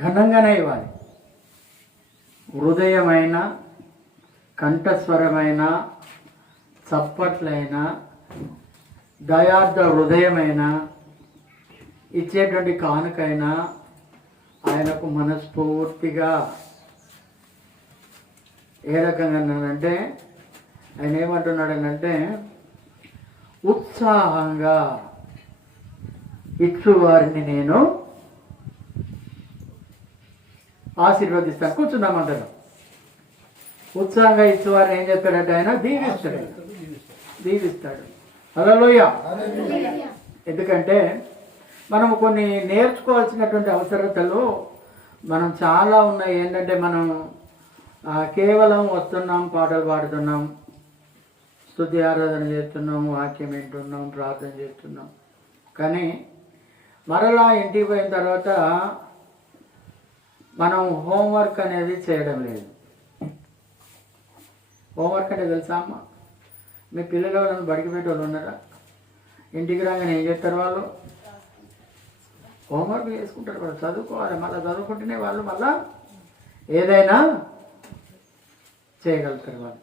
ఘనంగానే ఇవ్వాలి. హృదయమైన, కంఠస్వరమైన, చప్పట్లైన, దయార్థ హృదయమైన, ఇచ్చేటువంటి కానుకైనా ఆయనకు మనస్ఫూర్తిగా ఏ రకంగా అంటే ఆయన ఏమంటున్నాడనంటే ఉత్సాహంగా ఇచ్చువారిని నేను ఆశీర్వదిస్తాను. కూర్చున్నామంటారు. ఉత్సాహంగా ఇచ్చేవారిని ఏం చెప్తాడంటే ఆయన దీవిస్తాడు. హల్లెలూయా. ఎందుకంటే మనము కొన్ని నేర్చుకోవాల్సినటువంటి అవసరతలు మనం చాలా ఉన్నాయి. ఏంటంటే మనం కేవలం వస్తున్నాం, పాటలు పాడుతున్నాం, స్తుతి ఆరాధన చేస్తున్నాం, వాక్యం వింటున్నాం, ప్రార్థన చేస్తున్నాం. కానీ మరలా ఇంటికి పోయిన తర్వాత మనం హోంవర్క్ అనేది చేయడం లేదు. హోంవర్క్ అంటే తెలుసా అమ్మ? మీ పిల్లలు ఎవరైనా బడికి పెట్టే వాళ్ళు ఉన్నారా? ఇంటికి రాగానే ఏం చేస్తారు? వాళ్ళు హోంవర్క్ చేసుకుంటారు. వాళ్ళు చదువుకోవాలి. మళ్ళీ చదువుకుంటేనే వాళ్ళు మళ్ళా ఏదైనా చేయగలుగుతారు. వాళ్ళు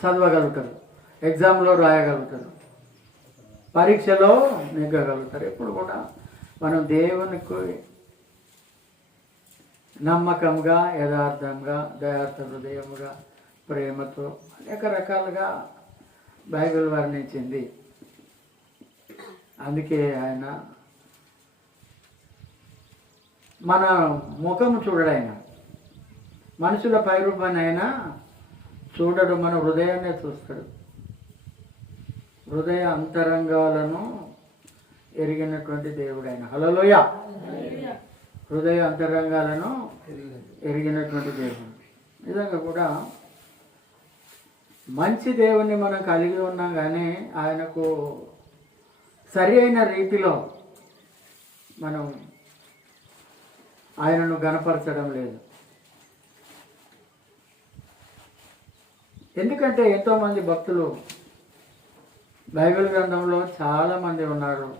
చదవగలుగుతారు, ఎగ్జామ్లో రాయగలుగుతారు, పరీక్షలో నెగ్గగలుగుతారు. ఎప్పుడు కూడా మనం దేవునికి నమ్మకంగా, యథార్థంగా, దయార్థ హృదయముగా, ప్రేమతో అనేక రకాలుగా బైబిల్ వర్ణించింది. అందుకే ఆయన మన ముఖం చూడడు. ఆయన మనుషుల పైరూపాన్ని ఆయన చూడడు, మన హృదయాన్నే చూస్తాడు. హృదయ అంతరంగాలను ఎరిగినటువంటి దేవుడు ఆయన. హల్లెలూయా. హృదయ అంతరంగాలను ఎరిగినటువంటి దేవుడు. నిజంగా కూడా మంచి దేవుణ్ణి మనం కలిగి ఉన్నాం, కానీ ఆయనకు సరి అయిన రీతిలో మనం ఆయనను గణపరచడం లేదు. ఎందుకంటే ఎంతోమంది భక్తులు బైబిల్ గ్రంథంలో చాలామంది ఉన్నారు,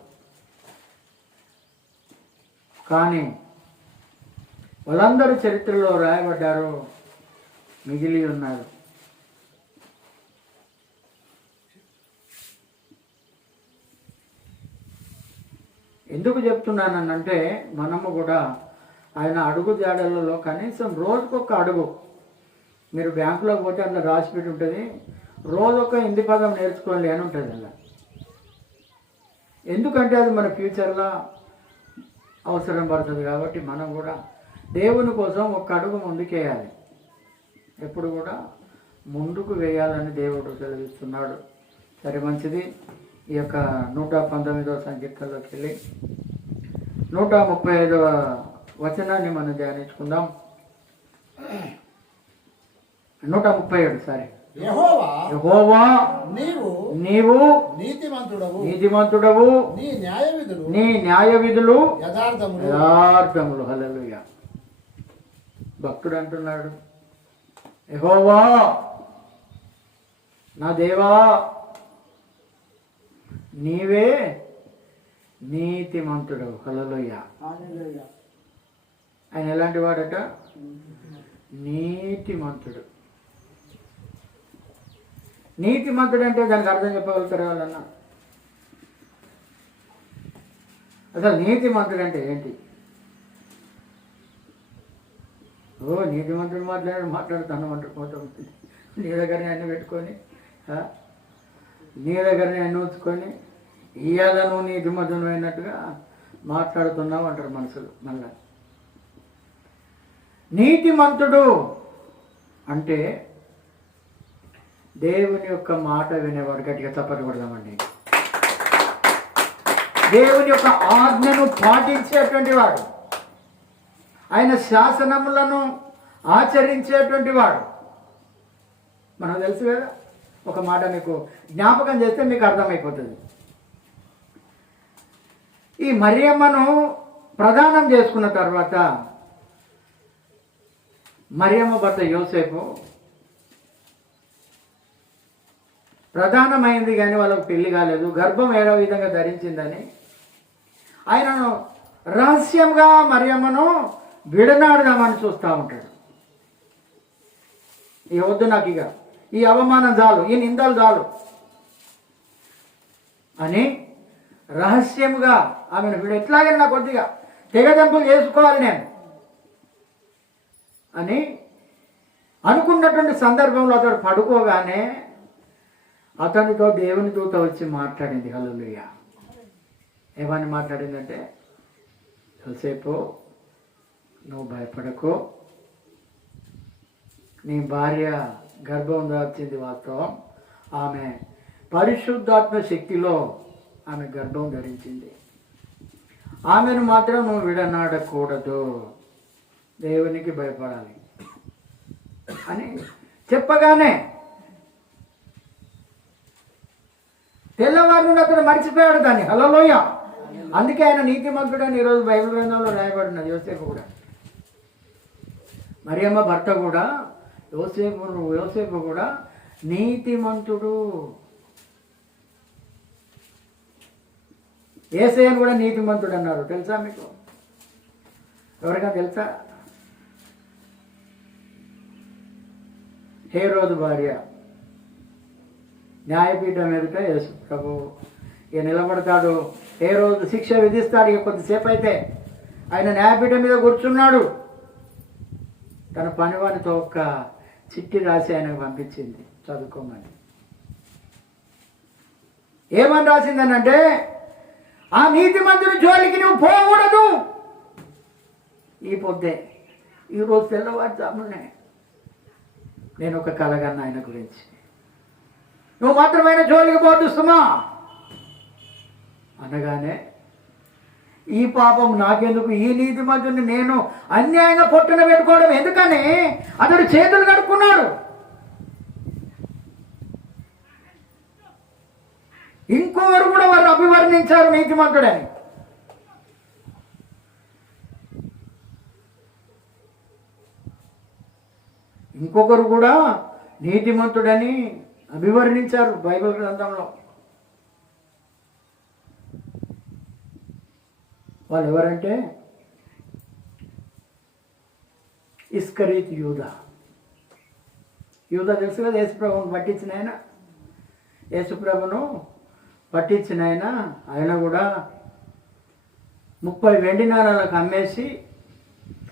కానీ వాళ్ళందరూ చరిత్రలో రాయబడ్డారు, మిగిలి ఉన్నారు. ఎందుకు చెప్తున్నానంటే మనము కూడా ఆయన అడుగు జాడలలో కనీసం రోజుకొక అడుగు. మీరు బ్యాంకులో పోతే అందులో రాసిపెట్టి ఉంటుంది, రోజొక హిందీ పదం నేర్చుకోండి అని ఉంటుంది అలా. ఎందుకంటే అది మన ఫ్యూచర్లో అవసరం పడుతుంది. కాబట్టి మనం కూడా దేవుని కోసం ఒక అడుగు ముందుకేయాలి. ఎప్పుడు కూడా ముందుకు వేయాలని దేవుడు సెలవిస్తున్నాడు. సరే, మంచిది. ఈ యొక్క 119వ సంకీర్తనలోకి వెళ్ళి 135వ వచనాన్ని మనం ధ్యానించుకుందాం. 137 సరే. యెహోవా నీవు నీతిమంతుడవు, నీ న్యాయ విధులు యథార్థములు. హల్లెలూయా. భక్తుడు అంటున్నాడు, యెహోవా నా దేవా నీవే నీతిమంతుడవు. హల్లెలూయా. ఆయన ఎలాంటి వాడట? నీతిమంతుడు. నీతిమంతుడు అంటే దానికి అర్థం చెప్పగలుగుతారు వాళ్ళన్నా? అసలు నీతిమంతుడు అంటే ఏంటి? నీతిమంతుడు మాట్లాడుతాను పోతూ ఉంటుంది. నీ దగ్గరనే అన్ని పెట్టుకొని, నీ దగ్గరనే అన్ని ఉంచుకొని, ఇవాళ నువ్వు నీతిమంతుడు అయినట్టుగా మాట్లాడుతున్నావు అంటారు మనుషులు. మళ్ళా నీతిమంతుడు అంటే దేవుని యొక్క మాట వినేవాడు. గట్టిగా చప్పట్లు కొడదామండి. దేవుని యొక్క ఆజ్ఞను పాటించేటువంటి వాడు, ఆయన శాసనములను ఆచరించేటువంటి వాడు. మనకు తెలుసు కదా, ఒక మాట మీకు జ్ఞాపకం చేస్తే మీకు అర్థమైపోతుంది. ఈ మరియమ్మను ప్రదానం చేసుకున్న తర్వాత మరియమ్మ భర్త యోసేపు ప్రధానమైంది, కానీ వాళ్ళకు పెళ్లి కాలేదు. గర్భం ఏడో విధంగా ధరించిందని ఆయనను రహస్యంగా మరియమ్మను విడనాడుదామని చూస్తూ ఉంటాడు. ఇక వద్దు నాకు, ఇక ఈ అవమానం చాలు, ఈ నిందలు చాలు అని రహస్యముగా ఆమెను ఎట్లాగైనా నాకు కొద్దిగా తెగదెంపులు చేసుకోవాలి నేను అని అనుకున్నటువంటి సందర్భంలో అతడు పడుకోగానే అతనితో దేవుని దూత వచ్చి మాట్లాడింది. హల్లెలూయా. ఏమని మాట్లాడిందంటే, యోసేపు నువ్వు భయపడకు, నీ భార్య గర్భం దాల్చింది వాస్తవం, ఆమె పరిశుద్ధాత్మ శక్తిలో ఆమె గర్భం ధరించింది, ఆమెను మాత్రం నువ్వు విడనాడకూడదు, దేవునికి భయపడాలి అని చెప్పగానే తెల్లవారు నుండి అతను మర్చిపోయాడు దాన్ని. హల్లెలూయా. అందుకే ఆయన నీతిమంతుడని ఈరోజు బైబిల్ గ్రంథంలో రాయబడినది. యోసేపు కూడా, మరియమ్మ భర్త కూడా, యోసేపు కూడా నీతిమంతుడు. యేసయ్యను కూడా నీతిమంతుడు అన్నారు. తెలుసా మీకు? ఎవరికైనా తెలుసా? హేరోదు భార్య న్యాయపీఠం ఎదుట యేసు ప్రభు ఇక నిలబడతాడు. హేరోదు శిక్ష విధిస్తాడు. ఇక కొద్దిసేపు అయితే ఆయన న్యాయపీఠం మీద కూర్చున్నాడు. తన పనివానితో ఒక్క చిట్టి రాసి ఆయనకు పంపించింది, చదువుకోమని. ఏమని రాసిందనంటే, ఆ నీతిమంతుని జోలికి నువ్వు పోకూడదు. ఈ పొద్దే ఈరోజు తెల్లవారుజామునే నేను ఒక కలగన్న ఆయన గురించి, నువ్వు మాత్రమైన జోలికి పోదు సుమా అనగానే, ఈ పాపం నాకెందుకు, ఈ నీతిమంతుని నేను అన్యాయంగా పొట్టున పెట్టుకోవడం ఎందుకని అతడు చేతులు కడుక్కున్నాడు. ఇంకొకరు కూడా వారు అభివర్ణించారు నీతిమంతుడని. ఇంకొకరు కూడా నీతిమంతుడని అభివర్ణించారు బైబిల్ గ్రంథంలో. వాళ్ళు ఎవరంటే, ఇస్కరీతు యూదా. యూదా తెలుసు కదా, యేసుప్రభును పట్టించిన ఆయన. యేసుప్రభును పట్టించిన ఆయన కూడా 30 వెండి నాణాలకు అమ్మేసి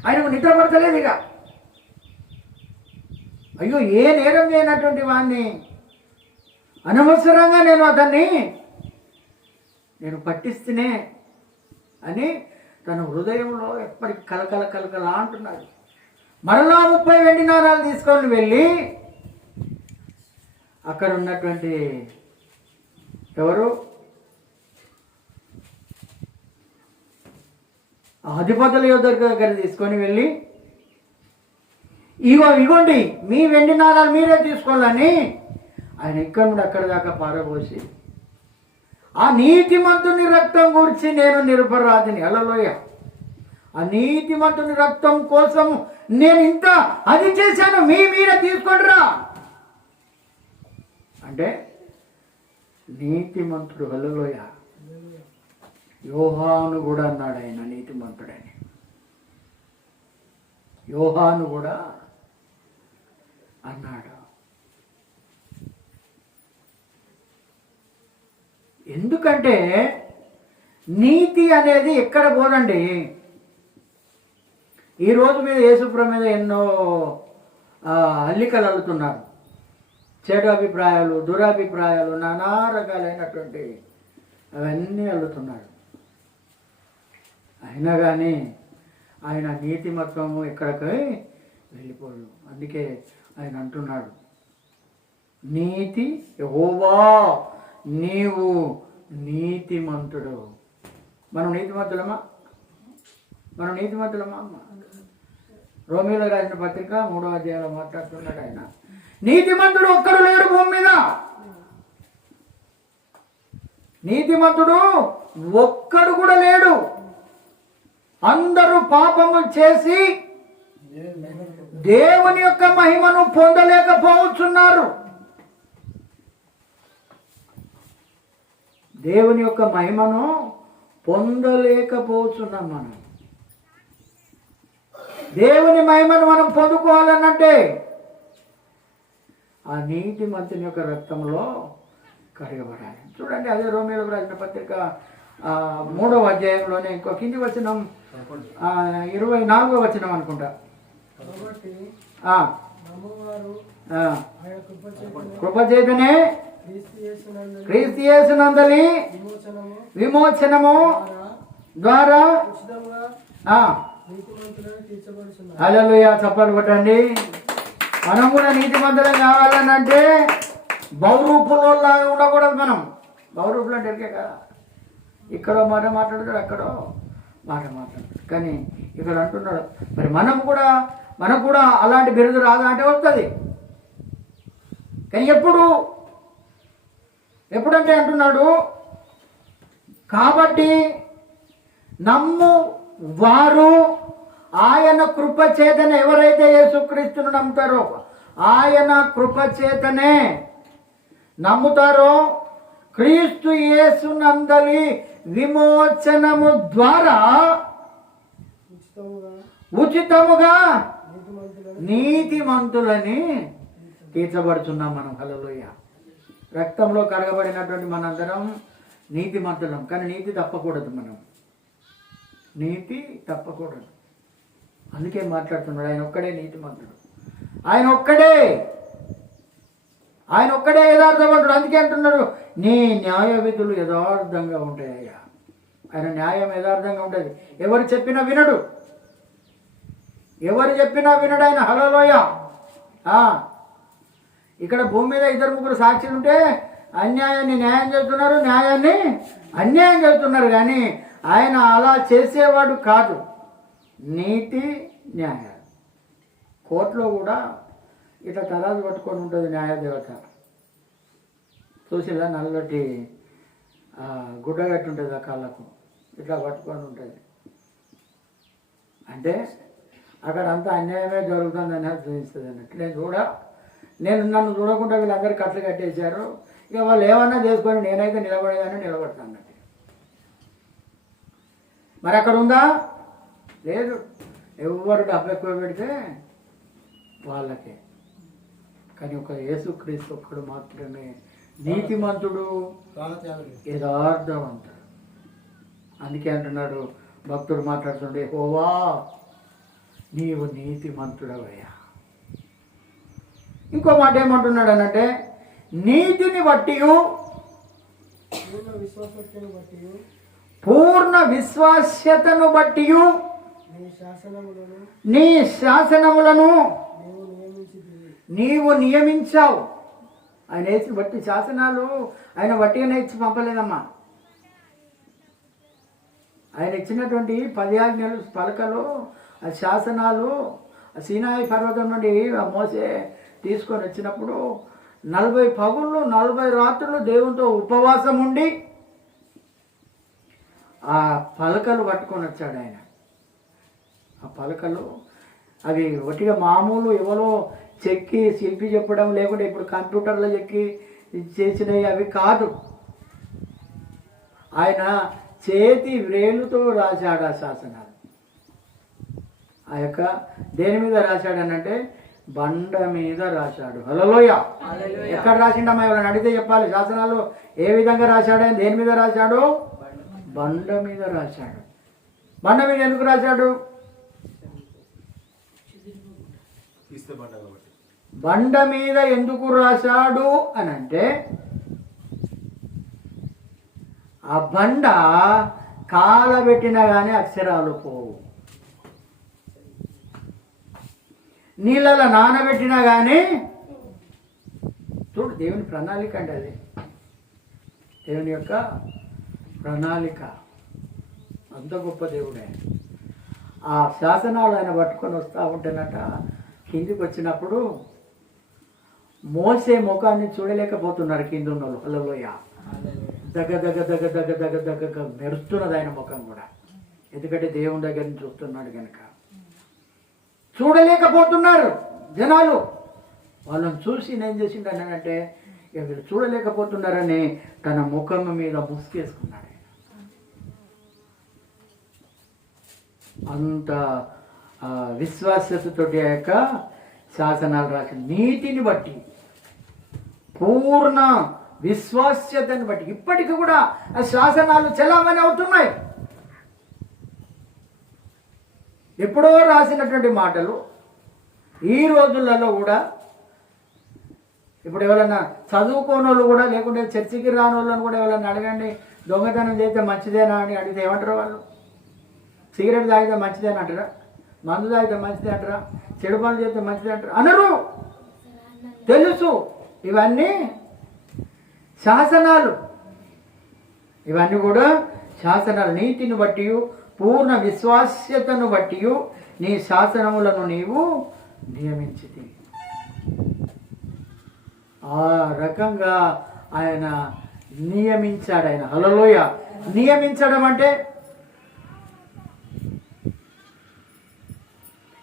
ఆయనకు నిద్ర పడతలేదు. ఇక అయ్యో, ఏ నేరం చేయనటువంటి వాడిని అనవసరంగా నేను పట్టిస్తేనే అని తన హృదయంలో ఎప్పటికి కలకల అంటున్నాడు. మరలా 30 వెండి నాణాలు తీసుకొని వెళ్ళి అక్కడ ఉన్నటువంటి ఎవరు అధిపతుల దగ్గర తీసుకొని వెళ్ళి, ఇగోండి మీ వెండి నాణాలు మీరే తీసుకోవాలని ఆయన ఇక్కడ నుండి అక్కడ దాకా పారబోసి, ఆ నీతిమంతుని రక్తం గురించి నేను నిరపరాధిని. హల్లెలూయా. ఆ నీతిమంతుని రక్తం కోసం నేను ఇంత అది చేశాను, మీరే తీసుకోండిరా అంటే నీతిమంతుడు. హల్లెలూయా. యోహాను కూడా అన్నాడు ఆయన నీతిమంతుడని. యోహాను కూడా అన్నాడు. ఎందుకంటే నీతి అనేది ఎక్కడ పోదండి. ఈరోజు మీద యేసుప్రభు మీద ఎన్నో అల్లికలు అల్లుతున్నారు. చెడు అభిప్రాయాలు, దురభిప్రాయాలు, నానా రకాలైనటువంటి అవన్నీ అల్లుతున్నాడు. అయినా కానీ ఆయన నీతిమత్వము ఎక్కడికి వెళ్ళిపోదు. అందుకే ఆయన అంటున్నాడు, నీతి యెహోవా నీవు నీతిమంతుడు. మనం నీతిమంతులమా? అమ్మ. రోమీలో రాసిన పత్రిక 3వ అధ్యాయంలో మాట్లాడుతున్నాడు ఆయన, నీతిమంతుడు ఒక్కడు లేడు భూమి మీద. నీతిమంతుడు ఒక్కడు కూడా లేడు. అందరూ పాపము చేసి దేవుని యొక్క మహిమను పొందలేకపోతున్నారు. దేవుని యొక్క మహిమను పొందలేకపోతున్నాం. మనం దేవుని మహిమను మనం పొందుకోవాలనంటే ఆ నీతి మంతుని యొక్క రక్తంలో కడగబడాలి. చూడండి, అదే రోమీయులకు రాసిన పత్రిక 3వ అధ్యాయంలోనే ఇంకో కింది వచనం 24వ వచనం అనుకుంటా. కృపచేతనే క్రీస్తు యేసునందలి విమోచనము ద్వారా హల్లెలూయా, చప్పట్లు కొట్టండి. మనం కూడా నీతిమంతులం కావాలనంటే బహురూపులో లాగా ఉండకూడదు. మనం బహురూపులు అంటే ఎరికే కదా, ఇక్కడో మాట మాట్లాడతాడు, అక్కడో మాట మాట్లాడతాడు. కానీ ఇక్కడ అంటున్నాడు, మరి మనకు కూడా అలాంటి బిరుదు రాదా అంటే వస్తుంది. కానీ ఎప్పుడంటే అంటున్నాడు, కాబట్టి నమ్ము వారు ఆయన కృపచేతనే, ఎవరైతే యేసుక్రీస్తును నమ్ముతారో ఆయన కృపచేతనే నమ్ముతారో క్రీస్తు యేసునందలి విమోచనము ద్వారా ఉచితముగా నీతిమంతులని తీర్చబడుతున్నాం మనం. హల్లెలూయా. రక్తంలో కడగబడినటువంటి మనందరం నీతిమంతులం. కానీ నీతి తప్పకూడదు, మనం నీతి తప్పకూడదు. అందుకే మాట్లాడుతున్నాడు, ఆయన ఒక్కడే నీతిమంతుడు, ఆయన ఒక్కడే యథార్థవంతుడు. అందుకే అంటున్నాడు, నీ న్యాయ విధులు యథార్థంగా ఉంటాయ్యా. ఆయన న్యాయం యథార్థంగా ఉంటుంది. ఎవరు చెప్పినా వినడు ఆయన. హల్లెలూయా. ఇక్కడ భూమి మీద 2-3 సాక్షులు ఉంటే అన్యాయాన్ని న్యాయం చేస్తున్నారు, న్యాయాన్ని అన్యాయం చేస్తున్నారు. కానీ ఆయన అలా చేసేవాడు కాదు. నీతి న్యాయం. కోర్టులో కూడా ఇట్లా తలాలు పట్టుకొని ఉంటుంది న్యాయదేవత. చూసిలా నల్లటి గుడ్డ కట్టి ఉంటుంది ఆ కాళ్ళకు, ఇట్లా పట్టుకొని ఉంటుంది. అంటే అక్కడ అంతా అన్యాయమే జరుగుతుందని చూపిస్తుంది అన్నట్టు. నన్ను చూడకుండా వీళ్ళందరూ కట్లు కట్టేశారు, ఇక వాళ్ళు ఏమన్నా చేసుకొని నేనైతే నిలబడేదాన్ని నిలబడతాను. మరి అక్కడ ఉందా? లేదు. ఎవరు డబ్బు ఎక్కువ పెడితే వాళ్ళకే. కానీ ఒక యేసుక్రీస్తు ఒక్కడు మాత్రమే నీతిమంతుడు, యథార్థవంతుడు. అందుకే అంటున్నాడు భక్తుడు మాట్లాడుతుండే, యెహోవా నీవు నీతిమంతుడవయ్యా. ఇంకో మాట ఏమంటున్నాడు అనంటే, నీతిని బట్టి పూర్ణ విశ్వాస్యతను బట్టి నీ శాసనములను నీవు నియమించావు. ఆయన వేసి బట్టి శాసనాలు ఆయన వట్టిగానే ఇచ్చి పంపలేదమ్మా. ఆయన ఇచ్చినటువంటి 10 ఆజ్ఞలు, పలకలు, ఆ శాసనాలు సీనాయి పర్వతం నుండి మోసే తీసుకొని వచ్చినప్పుడు 40 పగుళ్ళు 40 రాత్రులు దేవునితో ఉపవాసం ఉండి ఆ పలకలు పట్టుకొని వచ్చాడు ఆయన. ఆ పలకలు అవి ఒట్టిగా మామూలు ఎవరో చెక్కి శిల్పి చెప్పడం, లేకుంటే ఇప్పుడు కంప్యూటర్లో చెక్కి చేసినవి అవి కాదు. ఆయన చేతి వ్రేలుతో రాశాడు ఆ శాసనాలు. ఆ యొక్క దేని మీద రాశాడనంటే బండ మీద రాశాడు. హల్లెలూయా. ఎక్కడ రాసిండమ్మా? ఎవరైనా అడిగితే చెప్పాలి. శాసనాలు ఏ విధంగా రాశాడు, దేని మీద రాశాడు? బండ మీద రాశాడు. బండ మీద ఎందుకు రాశాడు? బండ మీద ఎందుకు రాశాడు అని అంటే, ఆ బండ కాలబెట్టినా కానీ అక్షరాలు పోవు, నీళ్ళలో నానబెట్టినా కానీ. చూడు, దేవుని ప్రణాళిక అంటే అది. దేవుని యొక్క ప్రణాళిక. అంత గొప్ప దేవుడే. ఆ శాసనాలు ఆయన పట్టుకొని వస్తూ ఉంటేనట, కిందికి వచ్చినప్పుడు మోసే ముఖాన్ని చూడలేకపోతున్నారు కింద ఉన్న వాళ్ళు. హల్లెలూయా. దగ్గ దగ్గ దగ్గ దగ్గ దగ్గ దగ్గ మెరుస్తున్నది ఆయన ముఖం కూడా. ఎందుకంటే దేవుని దగ్గర నుంచి చూస్తున్నాడు కనుక చూడలేకపోతున్నారు జనాలు. వాళ్ళని చూసి నేను చేసిండు అంటే, వీళ్ళు చూడలేకపోతున్నారని తన ముఖం మీద ముసుకేసుకున్నాడు. అంత విశ్వాసతతోటి ఆ యొక్క శాసనాలు రాసి నీతిని బట్టి పూర్ణ విశ్వాస్యతని బట్టి ఇప్పటికి కూడా ఆ శాసనాలు చెలామణి అవుతున్నాయి. ఎప్పుడో రాసినటువంటి మాటలు ఈ రోజులలో కూడా ఇప్పుడు ఎవరన్నా చదువుకోని వాళ్ళు కూడా, లేకుంటే చర్చికి రాని వాళ్ళని కూడా ఎవరన్నా అడగండి, దొంగతనం చేస్తే మంచిదేనా అని అడిగితే ఏమంటారు వాళ్ళు? సిగరెట్ తాగితే మంచిదేనా అంటారా? మందు తాగితే మంచిదే అంటారా? చెడు పనులు చేస్తే మంచిదే అంటారా? అనరు. తెలుసు ఇవన్నీ శాసనాలు, ఇవన్నీ కూడా శాసనాలు. నీతిని బట్టి పూర్ణ విశ్వాస్యతను బట్టి నీ శాసనములను నీవు నియమించితివి. ఆ రకంగా ఆయన నియమించాడు. ఆయన హల్లెలూయా. నియమించడం అంటే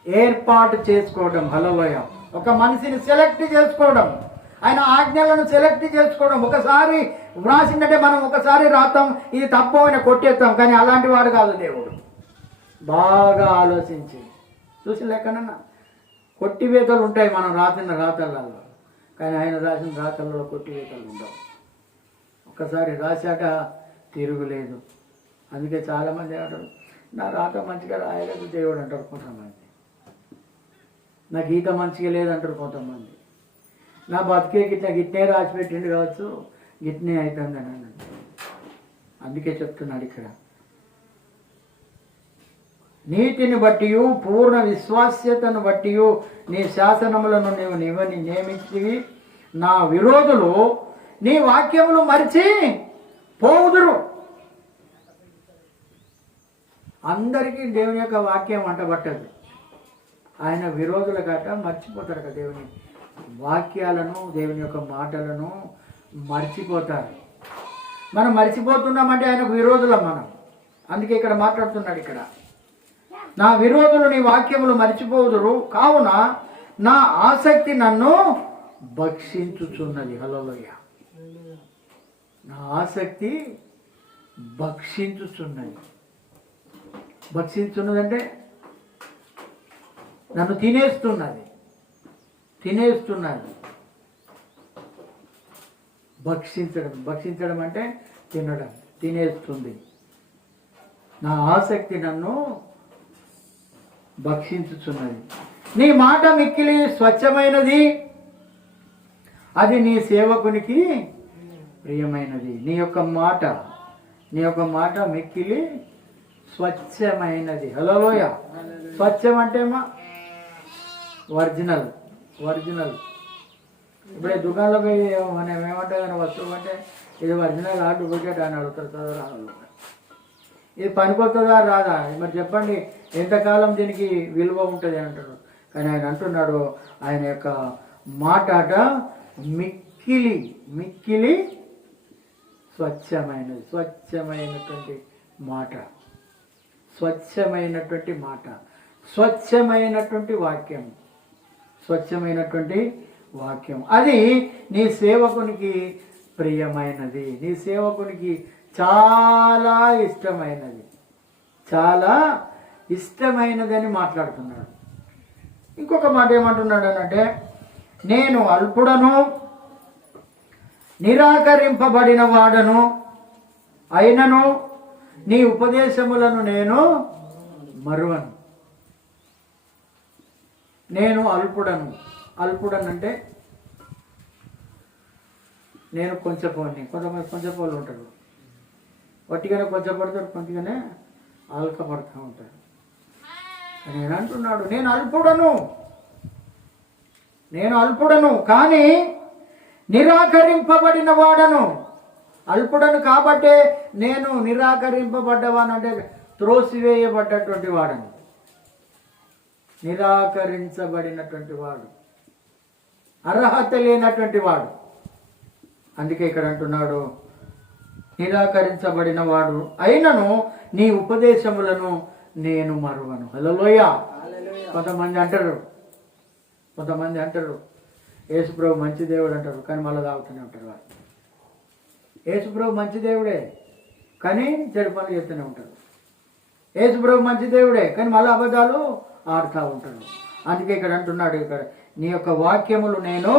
ఏర్పాటు చేసుకోవడం. హల్లెలూయా. ఒక మనిషిని సెలెక్ట్ చేసుకోవడం, ఆయన ఆజ్ఞలను సెలెక్ట్ చేసుకోవడం. ఒకసారి వ్రాసిందంటే మనం ఒకసారి రాతాం, ఇది తప్పు అని కొట్టేస్తాం. కానీ అలాంటి వాడు కాదు దేవుడు. బాగా ఆలోచించి చూసి లేకనన్నా కొట్టివేతలు ఉంటాయి మనం రాసిన రాతలలో, కానీ ఆయన రాసిన రాతలలో కొట్టివేతలు ఉండవు. ఒకసారి రాశాక తిరుగులేదు. అందుకే చాలామంది అంటారు, నా రాత మంచిగా రాయలేదు దేవుడు అంటారు కొంతమంది, నా గీత మంచిగా లేదంటారు కొంతమంది, నా బతికే గిట్నే రాసి పెట్టిండు కావచ్చు, గిట్నే అవుతుంది అని అన్నాడు. అందుకే చెప్తున్నాడు ఇక్కడ, నీతిని బట్టి పూర్ణ విశ్వాస్యతను బట్టి నీ శాసనములను నీవు నియమించివి. నా విరోధులు నీ వాక్యములు మరిచి పోవుదురు. అందరికీ దేవుని యొక్క వాక్యం అంటబట్టదు. ఆయన విరోధుల గట మర్చిపోతారు కదా దేవుని వాక్యాలను, దేవుని యొక్క మాటలను మర్చిపోతారు. మనం మర్చిపోతున్నామంటే ఆయనకు విరోధులం మనం. అందుకే ఇక్కడ మాట్లాడుతున్నాడు, ఇక్కడ నా విరోధులు నీ వాక్యములు మర్చిపోదురు, కావున నా ఆసక్తి నన్ను భక్షించుచున్నది. హల్లెలూయా. నా ఆసక్తి భక్షించుచున్నది. భక్షించున్నదంటే నన్ను తినేస్తున్నది. భక్షించడం అంటే తినడం, తినేస్తుంది. నా ఆసక్తి నన్ను భక్షించుచున్నది. నీ మాట మిక్కిలి స్వచ్ఛమైనది, అది నీ సేవకునికి ప్రియమైనది. నీ యొక్క మాట మిక్కిలి స్వచ్ఛమైనది. హల్లెలూయా. స్వచ్ఛం అంటే ఒరిజినల్. ఇప్పుడే దుకాణంలో పోయి మనం ఏమంటాం వస్తువు అంటే ఇది ఒరిజినల్ డూప్లికేట్ అని అడుగుతారు. ఇది పనికొస్తుందా రాదా మరి చెప్పండి, ఎంతకాలం దీనికి విలువ ఉంటుంది అని అంటారు. కానీ ఆయన అంటున్నాడు, ఆయన యొక్క మాట మిక్కిలి స్వచ్ఛమైనటువంటి మాట, స్వచ్ఛమైనటువంటి వాక్యం, అది నీ సేవకునికి ప్రియమైనది, నీ సేవకునికి చాలా ఇష్టమైనది అని మాట్లాడుతున్నాడు. ఇంకొక మాట ఏమంటున్నాడు అనంటే, నేను అల్పుడను, నిరాకరింపబడిన వాడను అయినను నీ ఉపదేశములను నేను మరువను. నేను అల్పుడనంటే నేను కొంచెపోని. కొంతమంది కొంచెపోళ్ళు ఉంటారు, వట్టిగానే కొంచెపడతారు, కొంచెగానే అల్కపడుతూ ఉంటారు. నేను అంటున్నాడు, నేను అల్పుడను కానీ నిరాకరింపబడిన వాడను. అల్పుడను కాబట్టే నేను నిరాకరింపబడ్డవాను, అంటే త్రోసివేయబడ్డటువంటి వాడను, నిరాకరించబడినటువంటి వాడు, అర్హత లేనటువంటి వాడు. అందుకే ఇక్కడ అంటున్నాడు, నిరాకరించబడిన వాడు అయినను నీ ఉపదేశములను నేను మరువను. హల్లెలూయా. కొంతమంది అంటారు యేసుప్రభు మంచి దేవుడు అంటారు, కానీ మళ్ళీ తాగుతూనే ఉంటారు. వాళ్ళు యేసుప్రభు మంచి దేవుడే, కానీ చెడు పనులు చేస్తూనే ఉంటారు. యేసుప్రభు మంచి దేవుడే, కానీ మళ్ళీ అబద్ధాలు ఆడుతూ ఉంటాడు. అందుకే ఇక్కడ అంటున్నాడు, ఇక్కడ నీ యొక్క వాక్యములు నేను,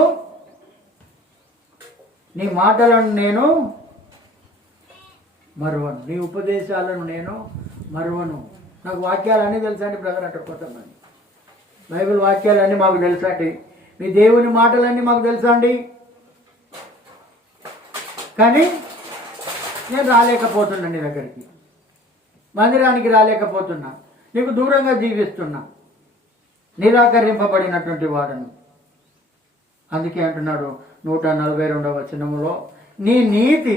నీ మాటలను నేను మరువను, నీ ఉపదేశాలను నేను మరువను. నాకు వాక్యాలన్నీ తెలుసా అండి బ్రదర్ అంటారు కొంతమంది. బైబిల్ వాక్యాలన్నీ మాకు తెలుసా అండి, మీ దేవుని మాటలన్నీ మాకు తెలుసా అండి, కానీ నేను రాలేకపోతున్నా, నీ దగ్గరికి మందిరానికి రాలేకపోతున్నా, నీకు దూరంగా జీవిస్తున్నా, నిరాకరింపబడినటువంటి వాడను. అందుకే అంటున్నాడు 142వ వచనములో, నీ నీతి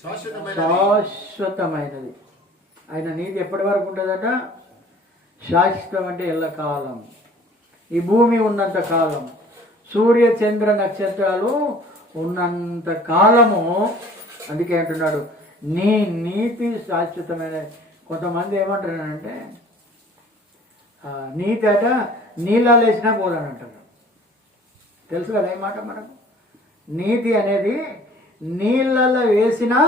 శాశ్వతమైనది. ఆయన నీతి ఎప్పటి వరకు ఉంటుందట? శాశ్వతం అంటే ఎల్లకాలం, ఈ భూమి ఉన్నంత కాలం, సూర్య చంద్ర నక్షత్రాలు ఉన్నంత కాలము. అందుకే అంటున్నాడు నీ నీతి శాశ్వతమైన. కొంతమంది ఏమంటారంటే నీతి అట నీళ్ళలో వేసినా పోదని అంటారు. తెలుసు కదా ఈ మాట మనకు. నీతి అనేది నీళ్ళలో వేసినా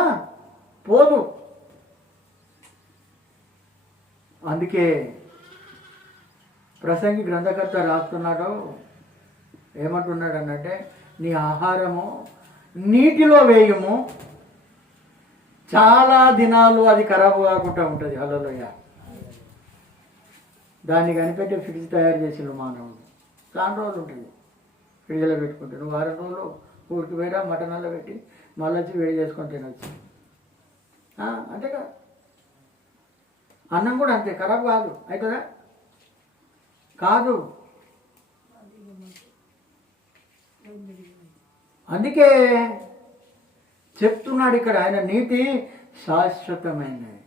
పోదు. అందుకే ప్రసంగి గ్రంథకర్త రాస్తున్నాడు, ఏమంటున్నాడు అనంటే, నీ ఆహారము నీటిలో వేయము, చాలా దినాలు అది ఖరాబు కాకుండా ఉంటుంది. హల్లెలూయ. దాన్ని కనిపెట్టి ఫ్రిడ్జ్ తయారు చేసిన మానవుడు చాలా రోజులు ఉంటుంది. ఫ్రిడ్జ్లో పెట్టుకుంటే నువ్వు 6 రోజులు ఊరికి పోయినా మటన్లో పెట్టి మళ్ళీ వచ్చి వేడి చేసుకొని తినొచ్చు. అంతే కదా. అన్నం కూడా అంతే, ఖరాబ్ కాదు. అవుతుందా? కాదు. అందుకే చెప్తున్నాడు ఇక్కడ, ఆయన నీతి శాశ్వతమైనది,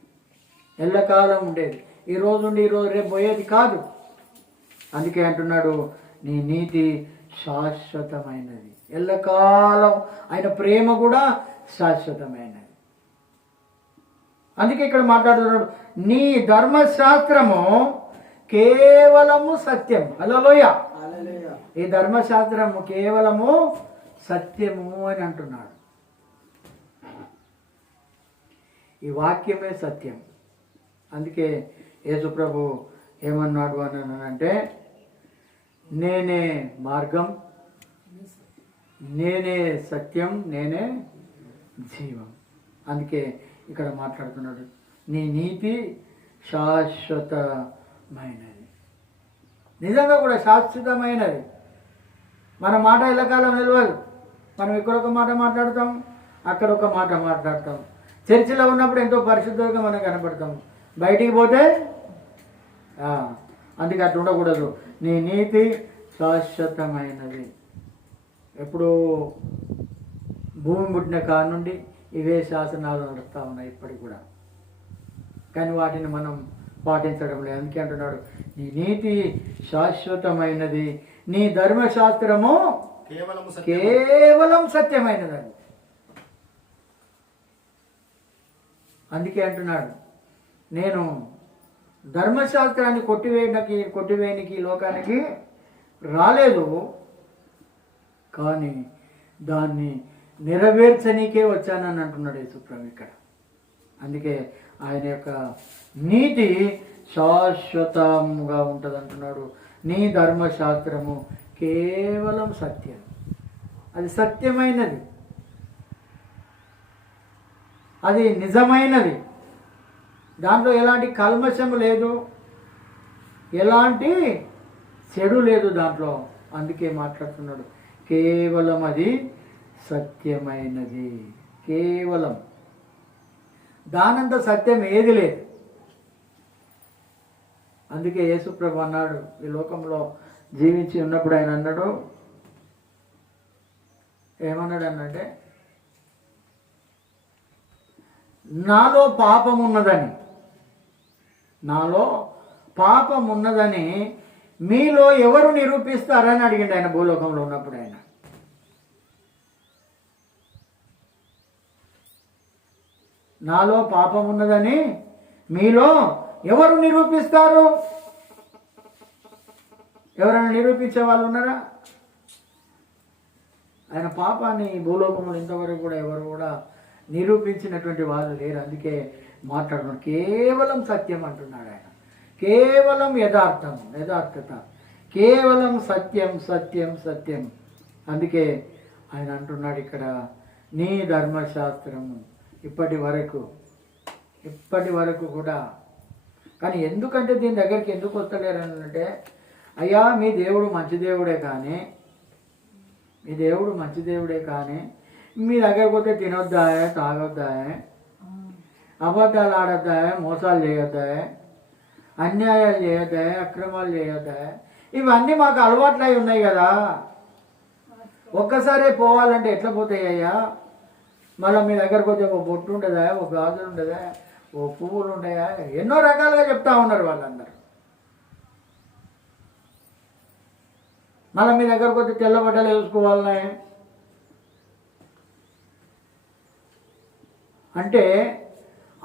ఎల్లకాలం ఉండేది. ఈ రోజు ఉండి ఈరోజు రేపు పోయేది కాదు. అందుకే అంటున్నాడు నీ నీతి శాశ్వతమైనది, ఎల్లకాలం. ఆయన ప్రేమ కూడా శాశ్వతమైనది. అందుకే ఇక్కడ మాట్లాడుతున్నాడు, నీ ధర్మశాస్త్రము కేవలము సత్యం. హల్లెలూయా. ఈ ధర్మశాస్త్రము కేవలము సత్యము అని అంటున్నాడు. ఈ వాక్యమే సత్యం. అందుకే యేసుప్రభు ఏమన్నాడు అని అంటే, నేనే మార్గం, నేనే సత్యం, నేనే జీవం. అందుకే ఇక్కడ మాట్లాడుతున్నాడు నీ నీతి శాశ్వతమైనది. నిజంగా కూడా శాశ్వతమైనది. మన మాట ఎల్లకాలం నిలవదు. మనం ఇక్కడ ఒక మాట మాట్లాడతాం, అక్కడ ఒక మాట మాట్లాడతాం. చర్చిలో ఉన్నప్పుడు ఎంతో పరిశుద్ధంగా మనం కనపడతాం, బయటికి పోతే అందుకే అట్లా ఉండకూడదు. నీ నీతి శాశ్వతమైనది. ఎప్పుడు భూమి పుట్టిన కాడ నుండి ఇవే శాసనాలు నడుస్తూ ఉన్నాయి ఇప్పటికి కూడా, కానీ వాటిని మనం పాటించడం లేదు. అందుకే అంటున్నాడు నీ నీతి శాశ్వతమైనది, నీ ధర్మశాస్త్రము కేవలం సత్యమైనదని. అందుకే అంటున్నాడు నేను ధర్మశాస్త్రాన్ని కొట్టివేయనికి ఈ లోకానికి రాలేదు, కానీ దాన్ని నెరవేర్చనీకే వచ్చానని అంటున్నాడు యేసుప్రభు ఇక్కడ. అందుకే ఆయన యొక్క నీతి శాశ్వతంగా ఉంటుంది అంటున్నాడు. నీ ధర్మశాస్త్రము కేవలం సత్యం, అది సత్యమైనది, అది నిజమైనది. దాంట్లో ఎలాంటి కల్మషము లేదు, ఎలాంటి చెడు లేదు దాంట్లో. అందుకే మాట్లాడుతున్నాడు కేవలం అది సత్యమైనది. కేవలం దానంత సత్యం ఏది లేదు. అందుకే యేసుప్రభు అన్నాడు, ఈ లోకంలో జీవించి ఉన్నప్పుడు ఆయన అన్నాడు, ఏమన్నాడు అనంటే, నాలో పాపం ఉన్నదని మీలో ఎవరు నిరూపిస్తారని అడిగిండు ఆయన భూలోకంలో ఉన్నప్పుడు. ఆయన నాలో పాపం ఉన్నదని మీలో ఎవరు నిరూపిస్తారు? ఎవరైనా నిరూపించే వాళ్ళు ఉన్నారా? ఆయన పాపాన్ని భూలోకంలో ఇంతవరకు కూడా ఎవరు కూడా నిరూపించినటువంటి వాళ్ళు లేరు. అందుకే మాట్లాడుతున్నాడు. కేవలం సత్యం అంటున్నాడు ఆయన. కేవలం యథార్థత, కేవలం సత్యం సత్యం సత్యం. అందుకే ఆయన అంటున్నాడు ఇక్కడ, నీ ధర్మశాస్త్రము ఇప్పటి వరకు కూడా. కానీ ఎందుకంటే దీని దగ్గరికి ఎందుకు వస్తలేరు అంటే, అయ్యా మీ దేవుడు మంచి దేవుడే కానీ మీ దగ్గరకు పోతే తినొద్దా, తాగొద్దా, అబద్ధాలు ఆడొద్దా, మోసాలు చేయొద్దా, అన్యాయాలు చేయొద్దా, అక్రమాలు చేయొద్దా, ఇవన్నీ మాకు అలవాట్లు అయి ఉన్నాయి కదా. ఒక్కసారే పోవాలంటే ఎట్లా పోతాయ్యా? మళ్ళీ మీ దగ్గరకు పోతే ఒక బొట్టు ఉండదా, ఒక గాజులు ఉండదా, ఓ పువ్వులు ఉంటాయా, ఎన్నో రకాలుగా చెప్తా ఉన్నారు వాళ్ళందరూ. మళ్ళీ మీ దగ్గరకు పోతే తెల్ల బట్టలు వేసుకోవాలనే అంటే,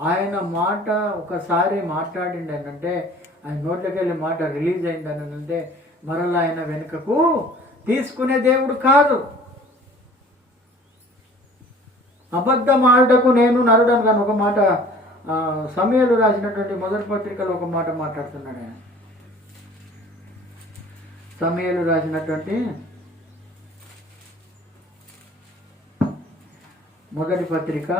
ఆయన మాట ఒకసారి మాట్లాడిండి అంటే, ఆయన నోట్లోకి వెళ్ళి మాట రిలీజ్ అయిందని అంటే మరలా ఆయన వెనుకకు తీసుకునే దేవుడు కాదు. అబద్ధం ఆడటకు నేను నరుడను కానీ ఒక మాట సమూయేలు రాసినటువంటి మొదటి పత్రికలో ఒక మాట మాట్లాడుతున్నాడు ఆయన. సమూయేలు రాసినటువంటి మొదటి పత్రిక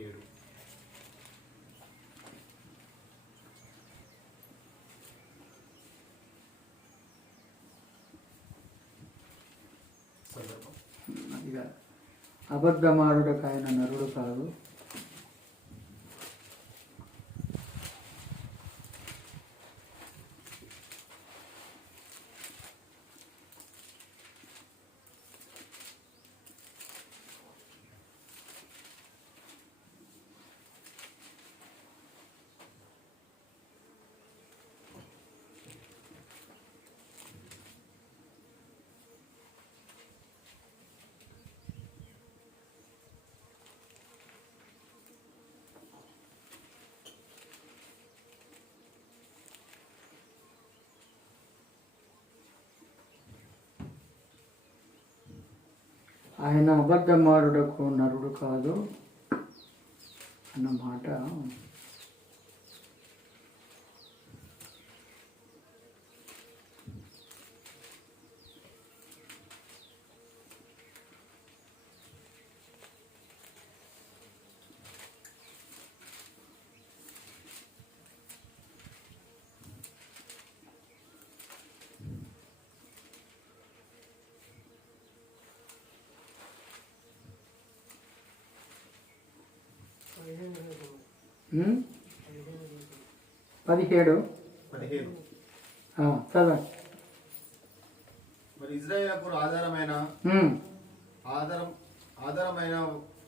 7. అబద్ధమాడుటకు ఆయన నరుడు కాదు, ఆయన అబద్ధమాడుటకు నరుడు కాదు అన్నమాట. పదిహేడు చదవండి. మరి ఇజ్రాయేలుకు ఆధారమైన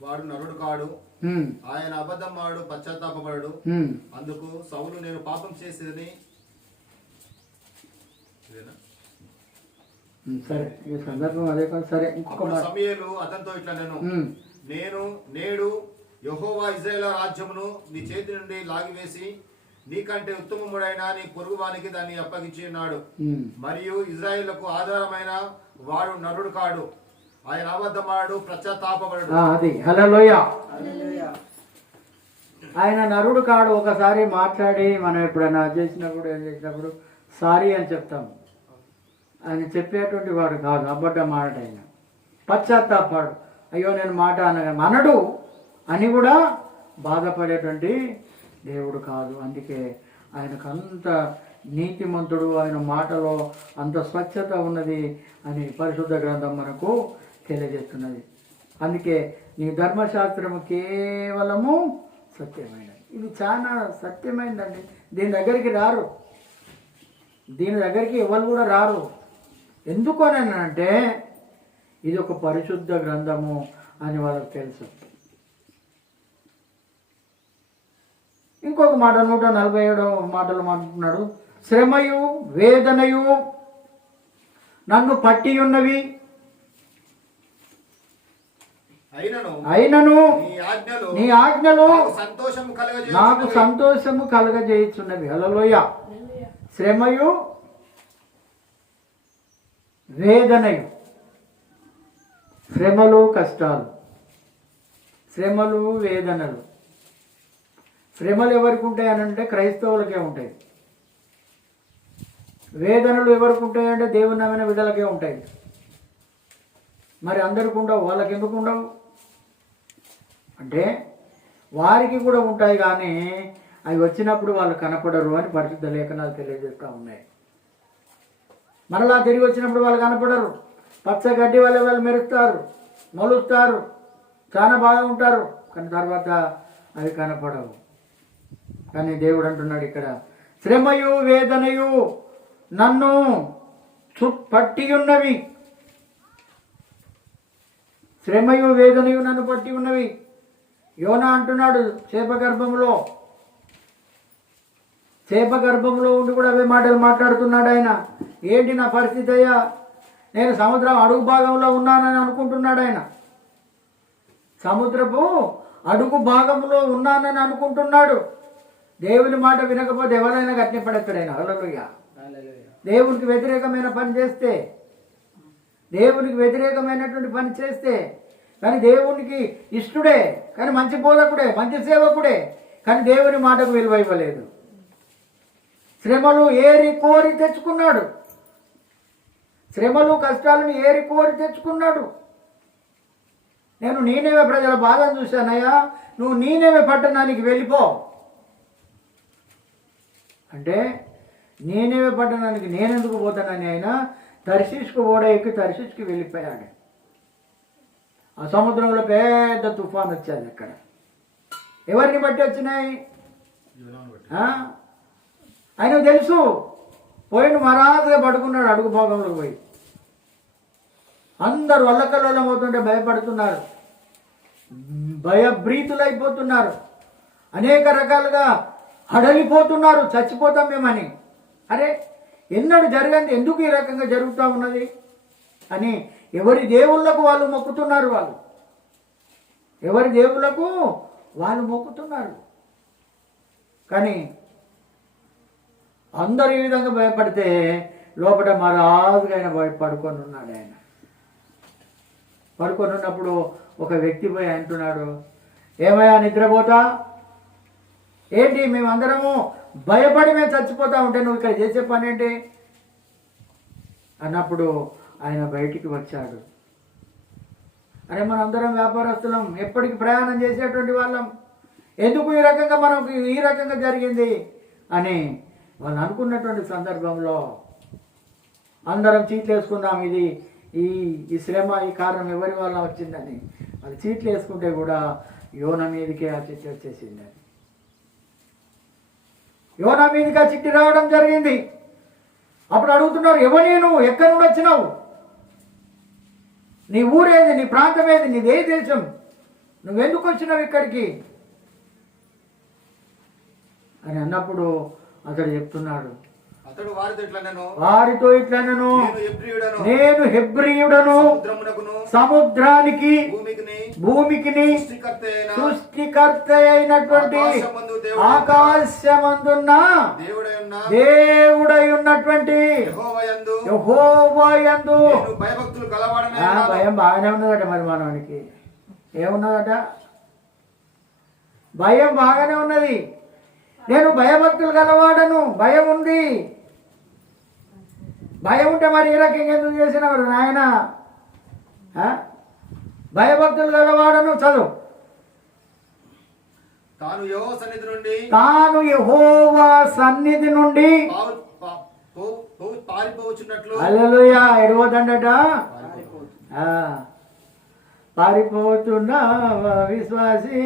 వాడు నరుడు కాడు, ఆయన అబద్ధం వాడు పశ్చాత్తాపడు. అందుకు సౌలు నేను పాపం చేసేదని. సరే ఈ సందర్భం అదే కాదు. సరే సమూయేలు అతనితో ఇట్లా నేను నేడు యెహోవా ఇశ్రాయేలు రాజ్యమును నీ చేతి నుండి లాగివేసి నీకంటే ఉత్తమముడైన నీ పొరుగువానికి దాన్ని అప్పగించి ఉన్నాడు. మరియు ఇజ్రాయేలుకు ఆధారమైన వాడు నరుడు కాడు, ఆయన అబద్ధమాడు పశ్చాత్తాపడు. అది హల్లెలూయా. ఆయన నరుడు కాడు. ఒకసారి మాట్లాడి మనం ఎప్పుడైనా చేసినప్పుడు ఏం చేసినప్పుడు సారీ అని చెప్తాం. ఆయన చెప్పేటువంటి వాడు కాదు, అబద్ధం ఆడట. ఆయన పశ్చాత్తాపాడు, అయ్యో నేను మాట అనడు అని కూడా బాధపడేటువంటి దేవుడు కాదు. అందుకే ఆయనకు అంత నీతిమంతుడు, ఆయన మాటలో అంత స్వచ్ఛత ఉన్నది అని పరిశుద్ధ గ్రంథం మనకు తెలియజేస్తున్నది. అందుకే నీ ధర్మశాస్త్రము కేవలము సత్యమైనది. ఇది చాలా సత్యమైనదండి. దీని దగ్గరికి రారు, దీని దగ్గరికి ఎవరు కూడా రారు. ఎందుకోనంటే ఇది ఒక పరిశుద్ధ గ్రంథము అని వాళ్ళకి తెలుసు. ఇంకొక మాట 147వ మాటలు అంటున్నాడు, శ్రమయు వేదనయు నన్ను పట్టి ఉన్నవి, అయినను నీ ఆజ్ఞలు నాకు సంతోషము కలగజేయుచున్నవి. హల్లెలూయా. శ్రమయు వేదనయు, శ్రమలు కష్టాలు, శ్రమలు వేదనలు. శ్రమలు ఎవరికి ఉంటాయనంటే క్రైస్తవులకే ఉంటాయి. వేదనలు ఎవరికి ఉంటాయంటే దేవుని నమ్మిన బిడ్డలకే ఉంటాయి. మరి అందరికి ఉండవు. వాళ్ళకి ఎందుకు ఉండవు అంటే వారికి కూడా ఉంటాయి, కానీ అవి వచ్చినప్పుడు వాళ్ళు కనపడరు అని పరిశుద్ధ లేఖనాలు తెలియజేస్తూ ఉన్నాయి. మరలా తిరిగి వచ్చినప్పుడు వాళ్ళు కనపడరు. పచ్చ గడ్డి వల్ల వాళ్ళు మెరుస్తారు, మొలుస్తారు, చాలా బాగా ఉంటారు, కానీ తర్వాత అవి కనపడవు. కానీ దేవుడు అంటున్నాడు ఇక్కడ, శ్రమయు వేదనయు నన్ను పట్టి ఉన్నవి, శ్రమయు వేదనయు నన్ను పట్టి ఉన్నవి. యోనా అంటున్నాడు చేప గర్భంలో ఉండి కూడా అవే మాటలు మాట్లాడుతున్నాడు ఆయన. ఏంటి నా పరిస్థితి అయ్యా, నేను సముద్రం అడుగు భాగంలో ఉన్నానని అనుకుంటున్నాడు ఆయన. సముద్రపు అడుగు భాగంలో ఉన్నానని అనుకుంటున్నాడు. దేవుని మాట వినకపోతే ఎవరైనా గట్టిన పడేస్తాడు ఆయన. హల్లెలూయా. దేవునికి వ్యతిరేకమైన పని చేస్తే, దేవునికి వ్యతిరేకమైనటువంటి పని చేస్తే, కానీ దేవునికి ఇష్టడే, కానీ మంచి బోధకుడే, మంచి సేవకుడే, కానీ దేవుని మాటకు విలువ ఇవ్వలేదు. శ్రమలు ఏరి కోరి తెచ్చుకున్నాడు, శ్రమలు కష్టాలను ఏరి కోరి తెచ్చుకున్నాడు. నేను నీనేవే ప్రజల బాధను చూశానయ్యా, నువ్వు నీనేవే పట్టణానికి వెళ్ళిపో అంటే, నీనేవే పట్టణానికి నేనెందుకు పోతానని ఆయన తర్షీష్కు ఓడ ఎక్కి తర్షీష్కి వెళ్ళిపోయాడు. ఆ సముద్రంలో పెద్ద తుఫాన్ వచ్చేది. అక్కడ ఎవరిని బట్టి వచ్చినాయి? ఆయనకు తెలుసు. పోయిన మరాదుగా పడుకున్నాడు అడుగు భాగంలో పోయి. అందరూ వల్లకల్లోలం అవుతుంటే భయపడుతున్నారు, భయభ్రీతులైపోతున్నారు, అనేక రకాలుగా హడలిపోతున్నారు, చచ్చిపోతాం మేమని. అరే ఎన్నడూ జరగంది, ఎందుకు ఈ రకంగా జరుగుతూ ఉన్నది అని ఎవరి దేవుళ్ళకు వాళ్ళు మొక్కుతున్నారు. ఎవరి దేవుళ్ళకు వాళ్ళు మొక్కుతున్నారు. కానీ అందరూ ఈ విధంగా భయపడితే లోపల మరాజుగా ఆయన పడుకొని ఉన్నాడు. ఆయన పడుకొని ఉన్నప్పుడు ఒక వ్యక్తి పోయి అంటున్నాడు, ఏమయ్యా నిద్రపోతా ఏంటి? మేమందరము భయపడి మేము చచ్చిపోతా ఉంటే నువ్వు ఇక్కడ చేసే పని ఏంటి అన్నప్పుడు ఆయన బయటికి వచ్చాడు. అరే మనందరం వ్యాపారస్తులం, ఎప్పటికి ప్రయాణం చేసేటువంటి వాళ్ళం, ఎందుకు ఈ రకంగా మనకు ఈ రకంగా జరిగింది అని వాళ్ళు అనుకున్నటువంటి సందర్భంలో అందరం చీట్లు వేసుకుందాం, ఇది ఈ శ్రమ ఈ కారణం ఎవరి వల్ల వచ్చిందని వాళ్ళు చీట్లు వేసుకుంటే కూడా యోనా మీదకే ఆ చిట్టి వచ్చేసింది. యోనా మీదకి ఆ చిట్టి రావడం జరిగింది. అప్పుడు అడుగుతున్నారు, ఎవరు నువ్వు, ఎక్కడి నుండి వచ్చినావు, నీ ఊరేది, నీ ప్రాంతం ఏది, నీది ఏ దేశం, నువ్వెందుకు వచ్చినావు ఇక్కడికి అని అన్నప్పుడు అతడు చెప్తున్నాడు, వారితో ఇట్లా నేను హెబ్రీయుడను, సముద్రానికి భూమికి సృష్టికర్త అయినటువంటి ఆకాశమందున్న దేవుడై ఉన్నటువంటి యెహోవా యందు భయం బాగానే ఉన్నదట. మరి మానవునికి ఏమున్నదట? భయం బాగానే ఉన్నది. నేను భయభక్తులు గలవాడను, భయం ఉంది. భయం ఉంటే మరి ఈ రకంగా ఎందుకు చేసినవాడు నాయన? భయభక్తులు గలవాడను చదువు. తాను యెహోవా సన్నిధి నుండి హల్లెలూయా ఎడవదండట. పారిపోతున్నావా విశ్వాసి,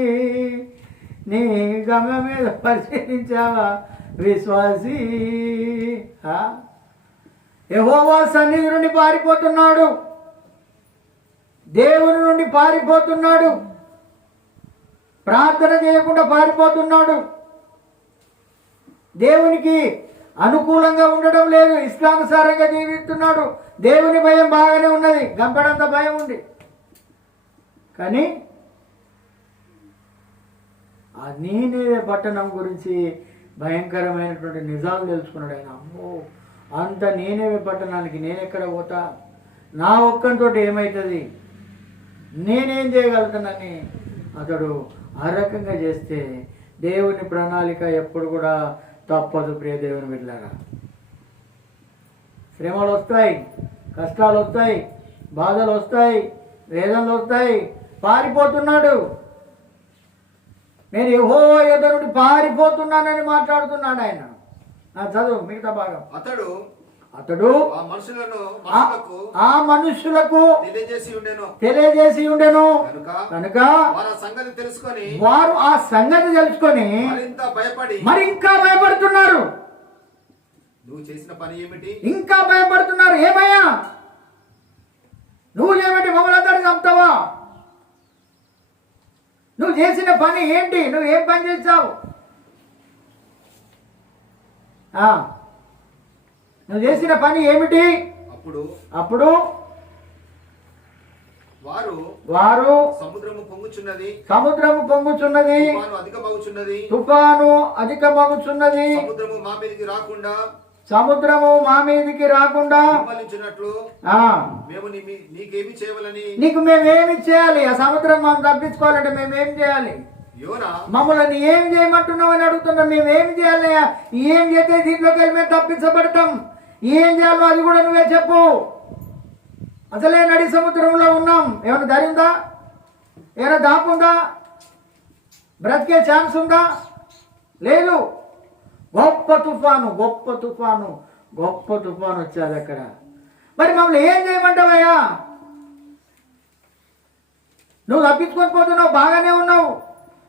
నీ గమ మీద పరిశీలించావా విశ్వాసి? యెహోవా సన్నిధి నుండి పారిపోతున్నాడు, దేవుని నుండి పారిపోతున్నాడు, ప్రార్థన చేయకుండా పారిపోతున్నాడు, దేవునికి అనుకూలంగా ఉండడం లేదు, ఇష్టానుసారంగా జీవిస్తున్నాడు. దేవుని భయం బాగానే ఉన్నది, గంపడంత భయం ఉంది, కానీ ఆ నీనేవే పట్టణం గురించి భయంకరమైనటువంటి నిజాలు తెలుసుకున్నాడు ఆయన. అమ్మో, అంత నీనేవే పట్టణానికి నేనెక్కడ పోతా, నా ఒక్కంతో ఏమవుతుంది, నేనేం చేయగలుగుతానని అతడు ఆ రకంగా చేస్తే దేవుని ప్రణాళిక ఎప్పుడు కూడా తప్పదు. ప్రియ దేవుని బిడ్డలారా, శ్రమలు వస్తాయి, కష్టాలు వస్తాయి, బాధలు వస్తాయి, వేదనలు వస్తాయి. పారిపోతున్నాడు, నేను యెహోవా యొద్ద నుండి పారిపోతున్నానని మాట్లాడుతున్నాడు ఆయన. నా చదువు మిగతా భాగం. అతడు ఆ మనుషులకు తెలియజేసి ఉండెను కనుక వారు ఆ సంగతి తెలుసుకొని మరింకా భయపడుతున్నారు. నువ్వు చేసిన పని ఏమిటి? ఇంకా భయపడుతున్నారు. ఏమయ్యా నువ్వు ఏమిటి, మమ్మల్ని అందరినీ చంపుతావా? నువ్వు చేసిన పని ఏంటి? నువ్వు ఏం పని చేసావు? నువ్వు చేసిన పని ఏమిటి? అప్పుడు వారు సముద్రము పొంగుచున్నది, తుఫాను అధికమగుచున్నది, సముద్రము మా మీదికి రాకుండా నీకు మేమేమి చేయాలి? ఆ సముద్రం మనం తప్పించుకోవాలంటే మేమేం చేయాలి? మమ్మల్ని ఏం చేయమంటున్నావు అని అడుగుతున్నాం. మేమేం చేయాలి? ఏం చేస్తే దీంట్లోకి వెళ్ళి మేము తప్పించబడతాం? ఏం చేయాలో అది కూడా నువ్వే చెప్పు. అసలే నడి సముద్రంలో ఉన్నాం. ఏమైనా దారి ఉందా? ఏమైనా దాపుందా? బ్రతికే ఛాన్స్ ఉందా? లేదు. గొప్ప తుఫాను వచ్చేది అక్కడ. మరి మమ్మల్ని ఏం చేయమంటావయ్యా? నువ్వు తప్పించుకొని పోతున్నావు, బాగానే ఉన్నావు,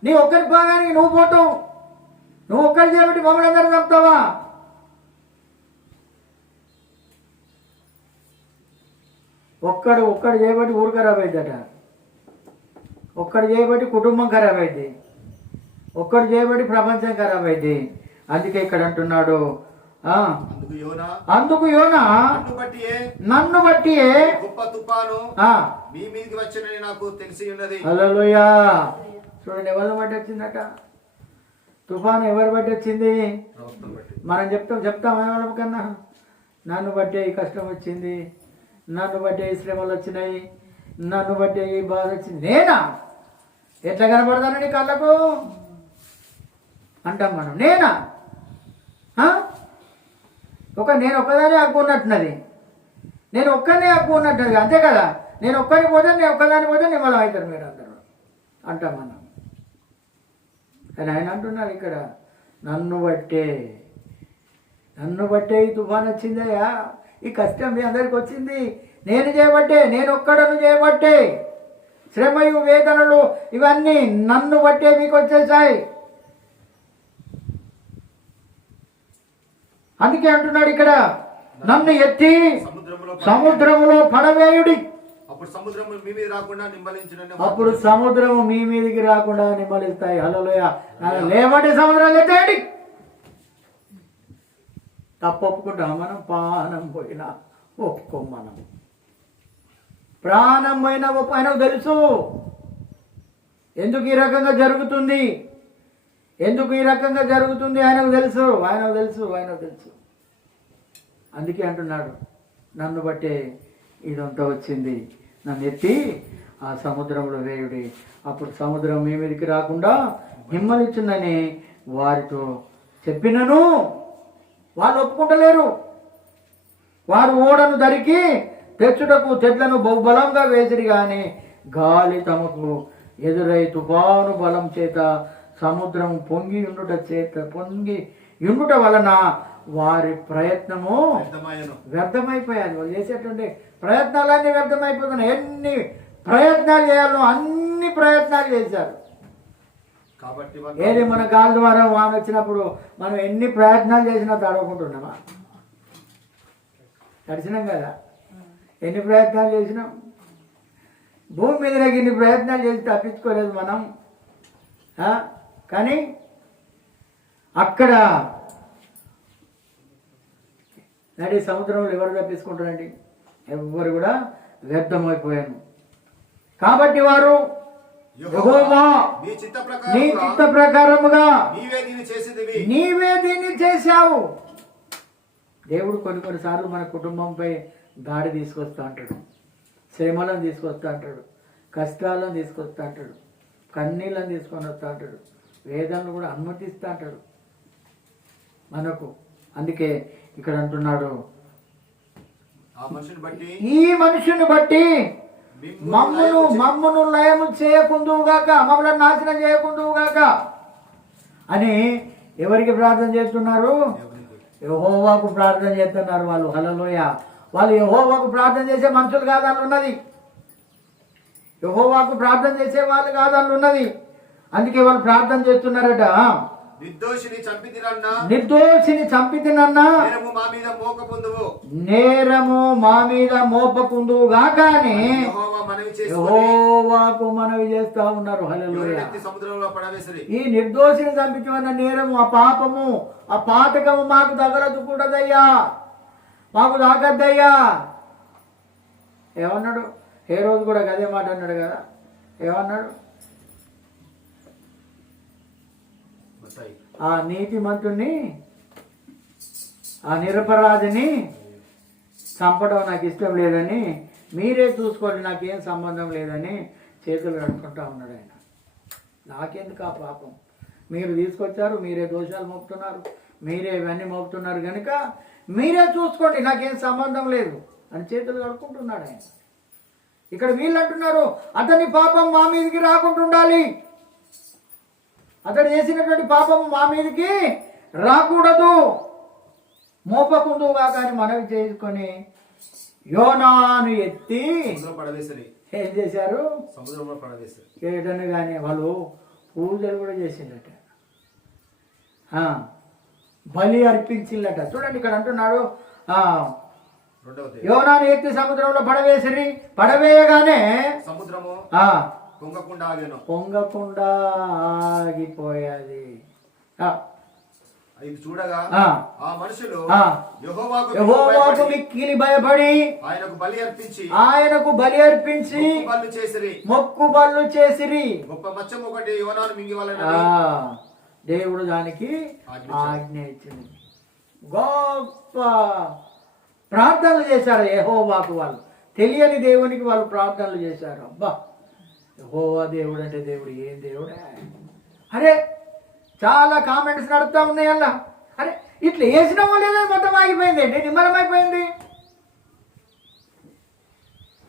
నీ ఒక్కరి బాగానే నువ్వు పోతావు, నువ్వు ఒక్కరి చేయబట్టి మమ్మల్ని అందరూ చంపుతావా? ఒక్కడు చేయబట్టి ఊరు ఖరాబ్ అవుతుందట, ఒక్కడు చేయబట్టి కుటుంబం ఖరాబ్ అయింది, ఒక్కడు చేయబట్టి ప్రపంచం ఖరాబ్ అయింది. అందుకే ఇక్కడ అంటున్నాడు, అందుకు యోనా నన్ను బట్టి గొప్ప తుఫాను మీ మీదకి వచ్చనని నాకు తెలిసి ఉన్నది. హల్లెలూయా. చూడండి, ఎవరిని బట్టి వచ్చిందట తుఫాను? ఎవరు బట్టి వచ్చింది? మనం చెప్తాం ఎవరి కన్నా, నన్ను బట్టే ఈ కష్టం వచ్చింది, నన్ను బట్టే ఈ శ్రమలు వచ్చినాయి, నన్ను బట్టే ఈ బాధ వచ్చింది. నేనా? ఎట్లా కనపడతాను నీ కళ్ళకు అంటాం మనం. నేనా? నేను ఒక్కదానే హక్కు ఉన్నట్టున్నది, నేను ఒక్కనే హక్కు ఉన్నట్టున్నది, అంతే కదా. నేను ఒక్కని పోతే, నేను ఒక్కదాని పోతే నిమ్మలం అవుతారు మీరు అందరూ అంటాం మనం. కానీ ఆయన అంటున్నారు ఇక్కడ, నన్ను బట్టే ఈ తుఫాన్ వచ్చిందయ్యా, ఈ కష్టం మీ అందరికి వచ్చింది నేను చేయబట్టే, నేను ఒక్కడను చేయబట్టే. శ్రమయు వేదనలు ఇవన్నీ నన్ను బట్టే మీకు వచ్చేసాయి. అందుకే అంటున్నాడు ఇక్కడ, నన్ను ఎత్తి సముద్రములో పడవేయుడి, అప్పుడు సముద్రము మీ మీద రాకుండా అప్పుడు సముద్రము మీ మీదికి రాకుండా నిమ్మలిస్తాయి. హల్లెలూయా. లేవండి సముద్రాలు ఎత్తేయండి. తప్పొప్పుకుంటాం మనం. ప్రాణం పోయినా ఒప్పుకోం మనం. ప్రాణం పోయినా ఒప్పు. ఆయనకు తెలుసు ఎందుకు ఈ రకంగా జరుగుతుంది, ఆయనకు తెలుసు. అందుకే అంటున్నాడు, నన్ను బట్టే ఇదంతా వచ్చింది, నన్ను ఎత్తి ఆ సముద్రంలో వేయుడి, అప్పుడు సముద్రం మీ మీదకి రాకుండా నిమ్మలిచ్చిందని వారితో చెప్పినను వాళ్ళు ఒప్పుకుంటలేరు. వారు ఓడను దరికి తెచ్చుటకు తెడ్లను బహుబలంగా వేసిరి, కానీ గాలి తమకు ఎదురై తుఫాను బలం చేత సముద్రం పొంగి ఉండుట వలన వారి ప్రయత్నము వ్యర్థమైపోయాలి. వాళ్ళు చేసేటువంటి ప్రయత్నాలన్నీ వ్యర్థమైపోతున్నాయి. ఎన్ని ప్రయత్నాలు చేయాలో అన్ని ప్రయత్నాలు చేశారు. ఏది మన గాలి ద్వారా వాన వచ్చినప్పుడు మనం ఎన్ని ప్రయత్నాలు చేసినా తడవకుంటున్నామా? తడిచినాం కదా. ఎన్ని ప్రయత్నాలు చేసినాం? భూమి మీద ఎన్ని ప్రయత్నాలు చేసి తప్పించుకోలేదు మనం. కానీ అక్కడ నడి సముద్రంలో ఎవరు తప్పించుకుంటారండి? ఎవ్వరు కూడా వ్యర్థమైపోయాను. కాబట్టి వారు యెహోవా నీ నీ చిత్త ప్రకారముగా నీవే దీన్ని చేశావు. దేవుడు కొన్నిసార్లు మన కుటుంబంపై దాడి తీసుకొస్తా అంటాడు, శ్రమలను తీసుకొస్తా అంటాడు, కష్టాలను తీసుకొస్తా అంటాడు, కన్నీళ్ళని తీసుకొని వస్తా అంటాడు, వేదనలు కూడా అనుమతిస్తా అంటాడు మనకు. అందుకే ఇక్కడ అంటున్నాడు, ఈ మనుషుని బట్టి మమ్మును లయము చేయకుందుగాక, మమ్మల్ని నాశనం చేయకుందుగాక అని ఎవరికి ప్రార్థన చేస్తున్నారు? యెహోవాకు ప్రార్థన చేస్తున్నారు వాళ్ళు. హల్లెలూయా. వాళ్ళు యెహోవాకు ప్రార్థన చేసే మనుషులు కాదని ఉన్నది, యెహోవాకు ప్రార్థన చేసే వాళ్ళు కాదని ఉన్నది. అందుకే వాళ్ళు ప్రార్థన చేస్తున్నారట, నిర్దోషిని చంపితినన్నా నేరము మా మీద మోపకుందువు గాక అని యెహోవాకు మనవి చేస్తా ఉన్నారు. హల్లెలూయా. ఈ నిర్దోషిని చంపించమన్న నేరము, ఆ పాపము, ఆ పాతకము మాకు తగలకూడదయ్యా, మాకు తాకద్దయ్యా. ఏమన్నాడు? ఏ రోజు కూడా గదే మాట అన్నాడు కదా. ఏమన్నాడు? ఆ నీతిమంతుణ్ణి, ఆ నిరపరాధిని చంపడం నాకు ఇష్టం లేదని, మీరే చూసుకోండి, నాకేం సంబంధం లేదని చేతులు కడుక్కుంటా ఉన్నాడు ఆయన. నాకెందుకు ఆ పాపం? మీరు తీసుకొచ్చారు, మీరే దోషాలు మోపుతున్నారు, మీరే ఇవన్నీ మోపుతున్నారు కనుక మీరే చూసుకోండి, నాకేం సంబంధం లేదు అని చేతులు కడుక్కుంటున్నాడు ఆయన. ఇక్కడ వీళ్ళు అంటున్నారు, అతని పాపం మా మీదకి రాకుండా ఉండాలి, అతడు చేసినటువంటి పాపం మా మీదకి రాకూడదు, మోపకుందుగా కానీ మనవి చేసుకొని యోనాను ఎత్తి ఏం చేశారు? చేయటను కానీ వాళ్ళు పూజలు కూడా చేసిందట, బలి అర్పించిందట. చూడండి ఇక్కడ అంటున్నాడు, యోనాను ఎత్తి సముద్రంలో పడవేసిరి, పడవేయగానే సముద్రము పొంగకుండా ఆగిపోయాది. చూడగా ఆ మనుషులు యెహోవాకు మిక్కిలి భయపడి ఆయనకు బలి అర్పించి మొక్కుబళ్ళు చేసిరి. గొప్ప మత్స్యం ఒకటి యోనాను మింగివలెనని దేవుడు దానికి ఆజ్ఞ ఇచ్చింది. గొప్ప ప్రార్థనలు చేశారు యెహోవాకు వాళ్ళు, తెలియని దేవునికి వాళ్ళు ప్రార్థనలు చేశారు. అబ్బా, యెహోవా దేవుడు అంటే దేవుడు ఏం దేవుడా? అరే చాలా కామెంట్స్ నడుస్తూ ఉన్నాయి అలా. అరే ఇట్లా వేసినామో లేదో మొత్తం ఆగిపోయింది ఏంటి, నిమ్మలమైపోయింది.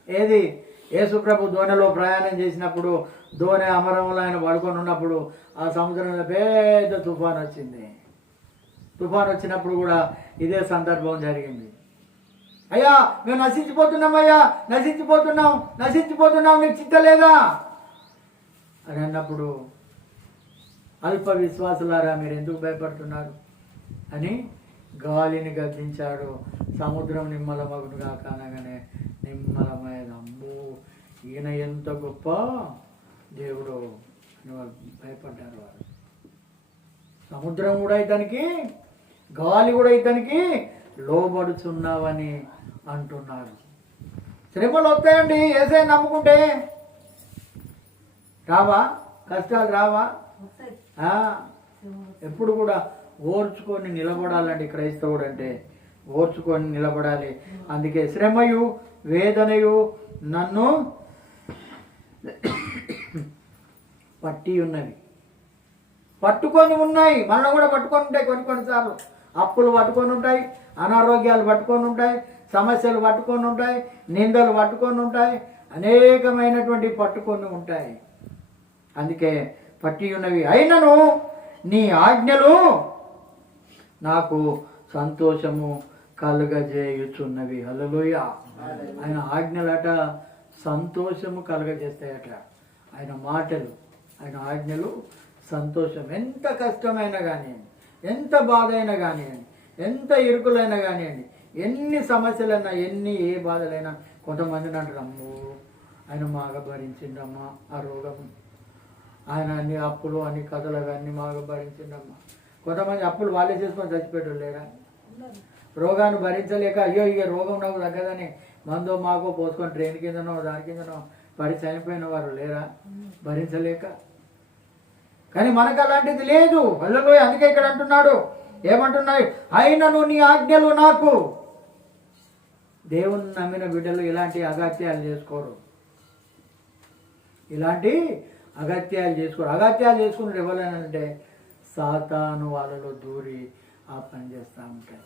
ఏది యేసుప్రభు దోణిలో ప్రయాణం చేసినప్పుడు, దోణి అమరంలో ఆయన పడుకొని ఉన్నప్పుడు ఆ సముద్రంలో పెద్ద తుఫాన్ వచ్చింది. తుఫాన్ వచ్చినప్పుడు కూడా ఇదే సందర్భం జరిగింది. అయ్యా మేము నశించిపోతున్నాం, అయ్యా నశించిపోతున్నాం, నీకు చిత్త లేదా అని అన్నప్పుడు, అల్ప విశ్వాసులారా మీరు ఎందుకు భయపడుతున్నారు అని గాలిని గద్దించాడు. సముద్రం నిమ్మలమగునుగా కానగానే నిమ్మలమైన, అమ్మో ఈయన ఎంత గొప్ప దేవుడు అని వాళ్ళు భయపడ్డారు. వారు సముద్రం కూడా ఇతనికి, గాలి కూడా ఇతనికి లోబడుచున్నావని అంటున్నారు. శ్రమలు వస్తాయండి, యేసయ్య నమ్ముకుంటే. రావా కష్టాలు? రావా? ఎప్పుడు కూడా ఓర్చుకొని నిలబడాలండి క్రైస్తవుడు అంటే, ఓర్చుకొని నిలబడాలి. అందుకే శ్రమయు వేదనయు నన్ను పట్టి ఉన్నవి, పట్టుకొని ఉన్నాయి, మనల్ని కూడా పట్టుకొని ఉంటాయి. కొన్నిసార్లు అప్పులు పట్టుకొని ఉంటాయి, అనారోగ్యాలు పట్టుకొని ఉంటాయి, సమస్యలు పట్టుకొని ఉంటాయి, నిందలు పట్టుకొని ఉంటాయి, అనేకమైనటువంటి పట్టుకొని ఉంటాయి. అందుకే పట్టి ఉన్నవి. అయినను నీ ఆజ్ఞలు నాకు సంతోషము కలుగజేయుచున్నవి. హల్లెలూయా. ఆయన ఆజ్ఞలట సంతోషము కలుగజేస్తాయట. ఆయన మాటలు, ఆయన ఆజ్ఞలు సంతోషం. ఎంత కష్టమైనా కానివ్వండి, ఎంత బాధ అయినా కానివ్వండి, ఎంత ఇరుకులైనా కానివ్వండి, ఎన్ని సమస్యలైనా, ఏ బాధలైనా, కొంతమంది అంటారు, అమ్మో ఆయన మాగా భరించిండమ్మా ఆ రోగం, ఆయన అన్ని అప్పులు అన్ని కథలు అన్నీ మాగా భరించిండమ్మా. కొంతమంది అప్పులు వాళ్ళే చేసుకొని చచ్చిపోయేటోళ్ళు లేరా? రోగాన్ని భరించలేక అయ్యో ఇక రోగం నాకు తగ్గదని మందో మాకో పోసుకొని ట్రైన్ కిందనో దాని కిందనో పడి చనిపోయిన వారు లేరా? భరించలేక. కానీ మనకు అలాంటిది లేదు. హల్లెలూయా. అందుకే ఇక్కడ అంటున్నాడు, ఏమంటున్నాయి? అయినను నీ ఆజ్ఞలు నాకు. దేవుని నమ్మిన బిడ్డలు ఇలాంటి అగత్యాలు చేసుకోరు. ఇలాంటి అగత్యాలు చేసుకోరు. అగత్యాలు చేసుకున్నది ఎవరైనా సాతాను వాళ్ళలో దూరి ఆ పని చేస్తూ ఉంటాయి.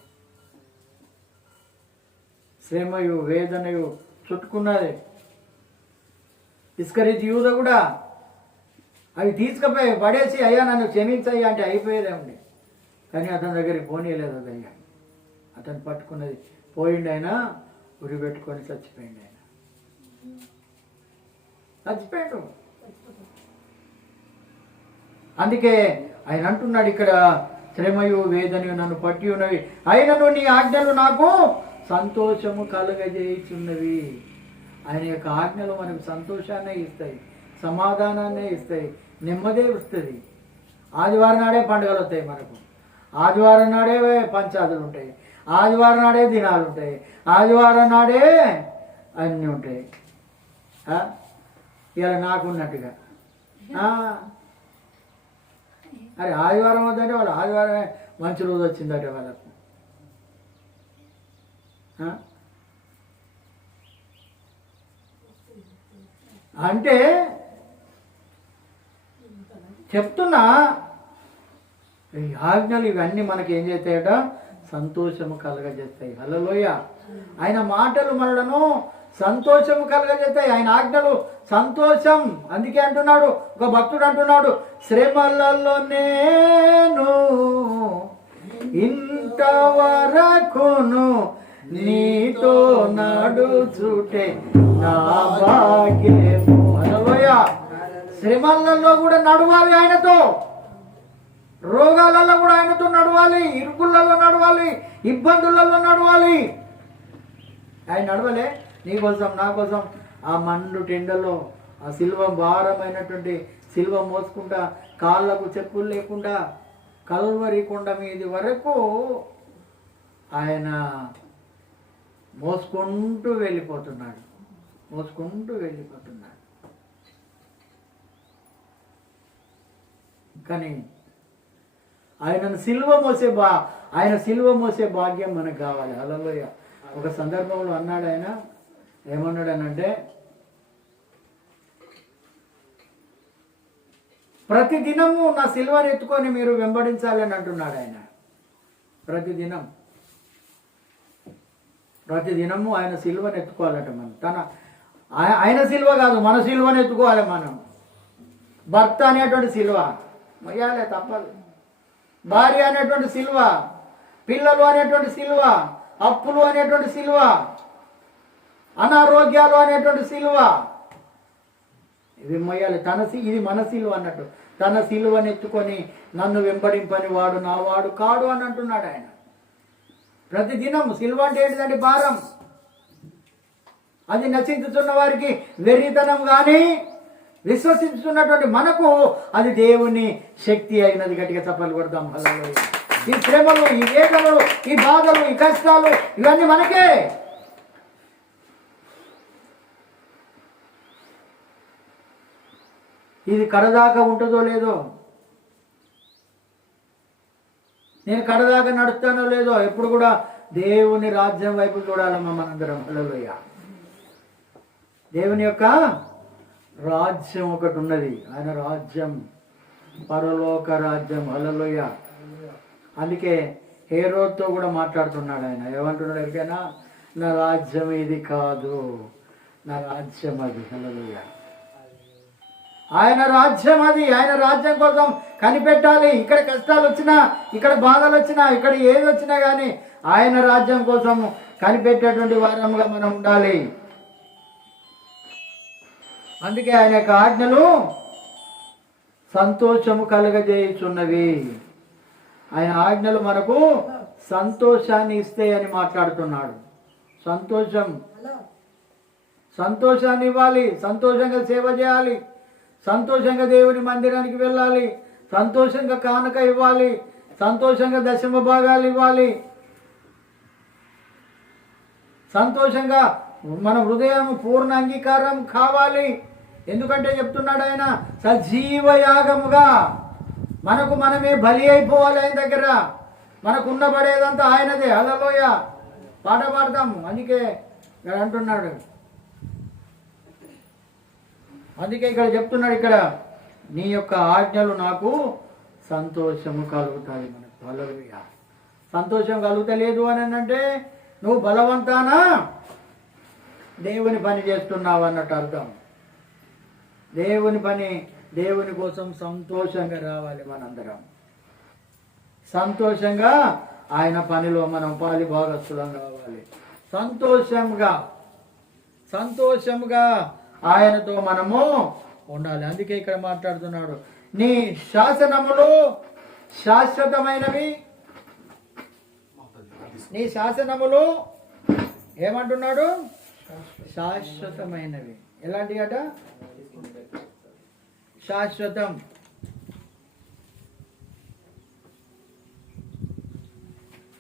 శ్రమయు వేదనయు చుట్టుకున్నది. ఇస్కరియోతు యూదా కూడా అవి తీసుకుపోయి పడేసి అయ్యా నన్ను క్షమించయ్యా అంటే అయిపోయేదేమండి. కానీ అతని దగ్గరికి పోనీయలేదు అది. అయ్యా అతను పట్టుకున్నది పోయిండు, ఆయన ఉరి పెట్టుకొని చచ్చిపోయిండు. ఆయన చచ్చిపోయాడు. అందుకే ఆయన అంటున్నాడు ఇక్కడ, శ్రమయు వేదనయు నన్ను పట్టి ఉన్నవి, అయినను నీ ఆజ్ఞలు నాకు సంతోషము కలుగజేయుచున్నవి. ఆయన యొక్క ఆజ్ఞలు మనకు సంతోషాన్నే ఇస్తాయి, సమాధానాన్నే ఇస్తాయి, నెమ్మదే వస్తుంది. ఆదివారం నాడే పండుగలు వస్తాయి మనకు. ఆదివారం నాడే పంచాదులు ఉంటాయి. ఆదివారం నాడే దినాలు ఉంటాయి. ఆదివారం నాడే అన్నీ ఉంటాయి. ఇలా నాకున్నట్టుగా. అరే ఆదివారం వద్దంటే వాళ్ళు ఆదివారమే మంచి రోజు వచ్చిందట వాళ్ళకు. అంటే చెప్తున్నా, ఈ ఆజ్ఞలు ఇవన్నీ మనకి ఏం చేస్తాయట? సంతోషము కలగజేస్తాయి. హల్లెలూయా. ఆయన మాటలు మనలను సంతోషము కలగజేస్తాయి. ఆయన ఆజ్ఞలు సంతోషం. అందుకే అంటున్నాడు ఒక భక్తుడు, అంటున్నాడు, శ్రమలలో నేను ఇంతవరకును నీతో నడుచుటే నా భాగ్యము. హల్లెలూయా. శ్రమలలో కూడా నడవాలి ఆయనతో, రోగాలలో కూడా ఆయనతో నడవాలి, ఇరుకులలో నడవాలి, ఇబ్బందులలో నడవాలి. ఆయన నడవలే నీ కోసం నా కోసం ఆ మండు టెండలో ఆ సిల్వ భారమైనటువంటి సిల్వ మోసుకుంటా, కాళ్ళకు చెప్పులు లేకుండా కల్వరి కొండ మీది వరకు ఆయన మోసుకుంటూ వెళ్ళిపోతున్నాడు. కానీ ఆయన సిలువ మోసే భాగ్యం మనకు కావాలి. హల్లెలూయా. ఒక సందర్భంలో అన్నాడు ఆయన, ఏమన్నాడనంటే, ప్రతి దినము నా సిలువను ఎత్తుకొని మీరు వెంబడించాలని అంటున్నాడు ఆయన. ప్రతి దినము ఆయన సిలువను ఎత్తుకోవాలట. మనం ఆయన సిలువ కాదు, మన సిలువను ఎత్తుకోవాలి. మనం భర్త అనేటువంటి సిలువ మొయ్యాలే, తప్పదు. భార్య అనేటువంటి సిలువ, పిల్లలు అనేటువంటి సిలువ, అప్పులు అనేటువంటి సిలువ, అనారోగ్యాలు అనేటువంటి సిలువ, ఇవి మొయ్యాలి. ఇది మన సిలువ అన్నట్టు. తన సిలువను ఎత్తుకొని నన్ను వెంబడింపని వాడు నా వాడు కాడు అని అంటున్నాడు ఆయన. ప్రతిదినం సిలువ అంటే ఏంటిదంటే భారం. అది నశించుతున్న వారికి వెర్రితనం, కానీ విశ్వసించుతున్నటువంటి మనకు అది దేవుని శక్తి అయినది. గట్టిగా చప్పట్లు కొడదాం. హల్లెలూయా. ఈ శ్రమలు, ఈ వేదనలు, ఈ బాధలు, ఈ కష్టాలు ఇవన్నీ మనకే. ఇది కడదాకా ఉంటుందో లేదో, నేను కడదాకా నడుస్తానో లేదో, ఎప్పుడు కూడా దేవుని రాజ్యం వైపు చూడాలమ్మా మనందరం. హల్లెలూయా. దేవుని యొక్క రాజ్యం ఒకటి ఉన్నది. ఆయన రాజ్యం పరలోక రాజ్యం. హల్లెలూయా. అందుకే హేరోద్తో కూడా మాట్లాడుతున్నాడు ఆయన. ఏమంటున్నాడు ఎరికైనా? నా రాజ్యం ఇది కాదు, నా రాజ్యం అది. హల్లెలూయా. ఆయన రాజ్యం అది. ఆయన రాజ్యం కోసం కనిపెట్టాలి. ఇక్కడ కష్టాలు వచ్చినా, ఇక్కడ బాధలు వచ్చినా, ఇక్కడ ఏది వచ్చినా కానీ ఆయన రాజ్యం కోసం కనిపెట్టేటువంటి వారముగా మనం ఉండాలి. అందుకే ఆయన యొక్క ఆజ్ఞలు సంతోషము కలుగజేయుచున్నవి. ఆయన ఆజ్ఞలు మనకు సంతోషాన్ని ఇస్తాయి అని మాట్లాడుతున్నాడు. సంతోషాన్ని ఇవ్వాలి, సంతోషంగా సేవ చేయాలి, సంతోషంగా దేవుని మందిరానికి వెళ్ళాలి, సంతోషంగా కానుక ఇవ్వాలి, సంతోషంగా దశమ భాగాలు ఇవ్వాలి. సంతోషంగా మన హృదయం పూర్ణ అంగీకారం కావాలి. ఎందుకంటే చెప్తున్నాడు ఆయన సజీవ యాగముగా మనకు మనమే బలి అయిపోవాలి. ఆయన దగ్గర మనకు ఉండబడేదంతా ఆయనదే. హల్లెలూయా పాట పాడతాము. అందుకే ఇక్కడ అంటున్నాడు, అందుకే ఇక్కడ చెప్తున్నాడు, ఇక్కడ నీ యొక్క ఆజ్ఞలు నాకు సంతోషము కలుగుతాయి. మనకు హల్లెలూయా. సంతోషం కలుగుతలేదు అని అంటే నువ్వు బలవంతానా దేవుని పని చేస్తున్నావు అన్నట్టు అర్థం. దేవుని పని, దేవుని కోసం సంతోషంగా రావాలి. మనందరం సంతోషంగా ఆయన పనిలో మనం పాలి భాగస్థులం కావాలి. సంతోషంగా ఆయనతో మనము ఉండాలి. అందుకే ఇక్కడ మాట్లాడుతున్నాడు, నీ శాసనములు శాశ్వతమైనవి. నీ శాసనములు ఏమంటున్నాడు? శాశ్వతమైనవి. ఎలాంటి అట? శాశ్వతం.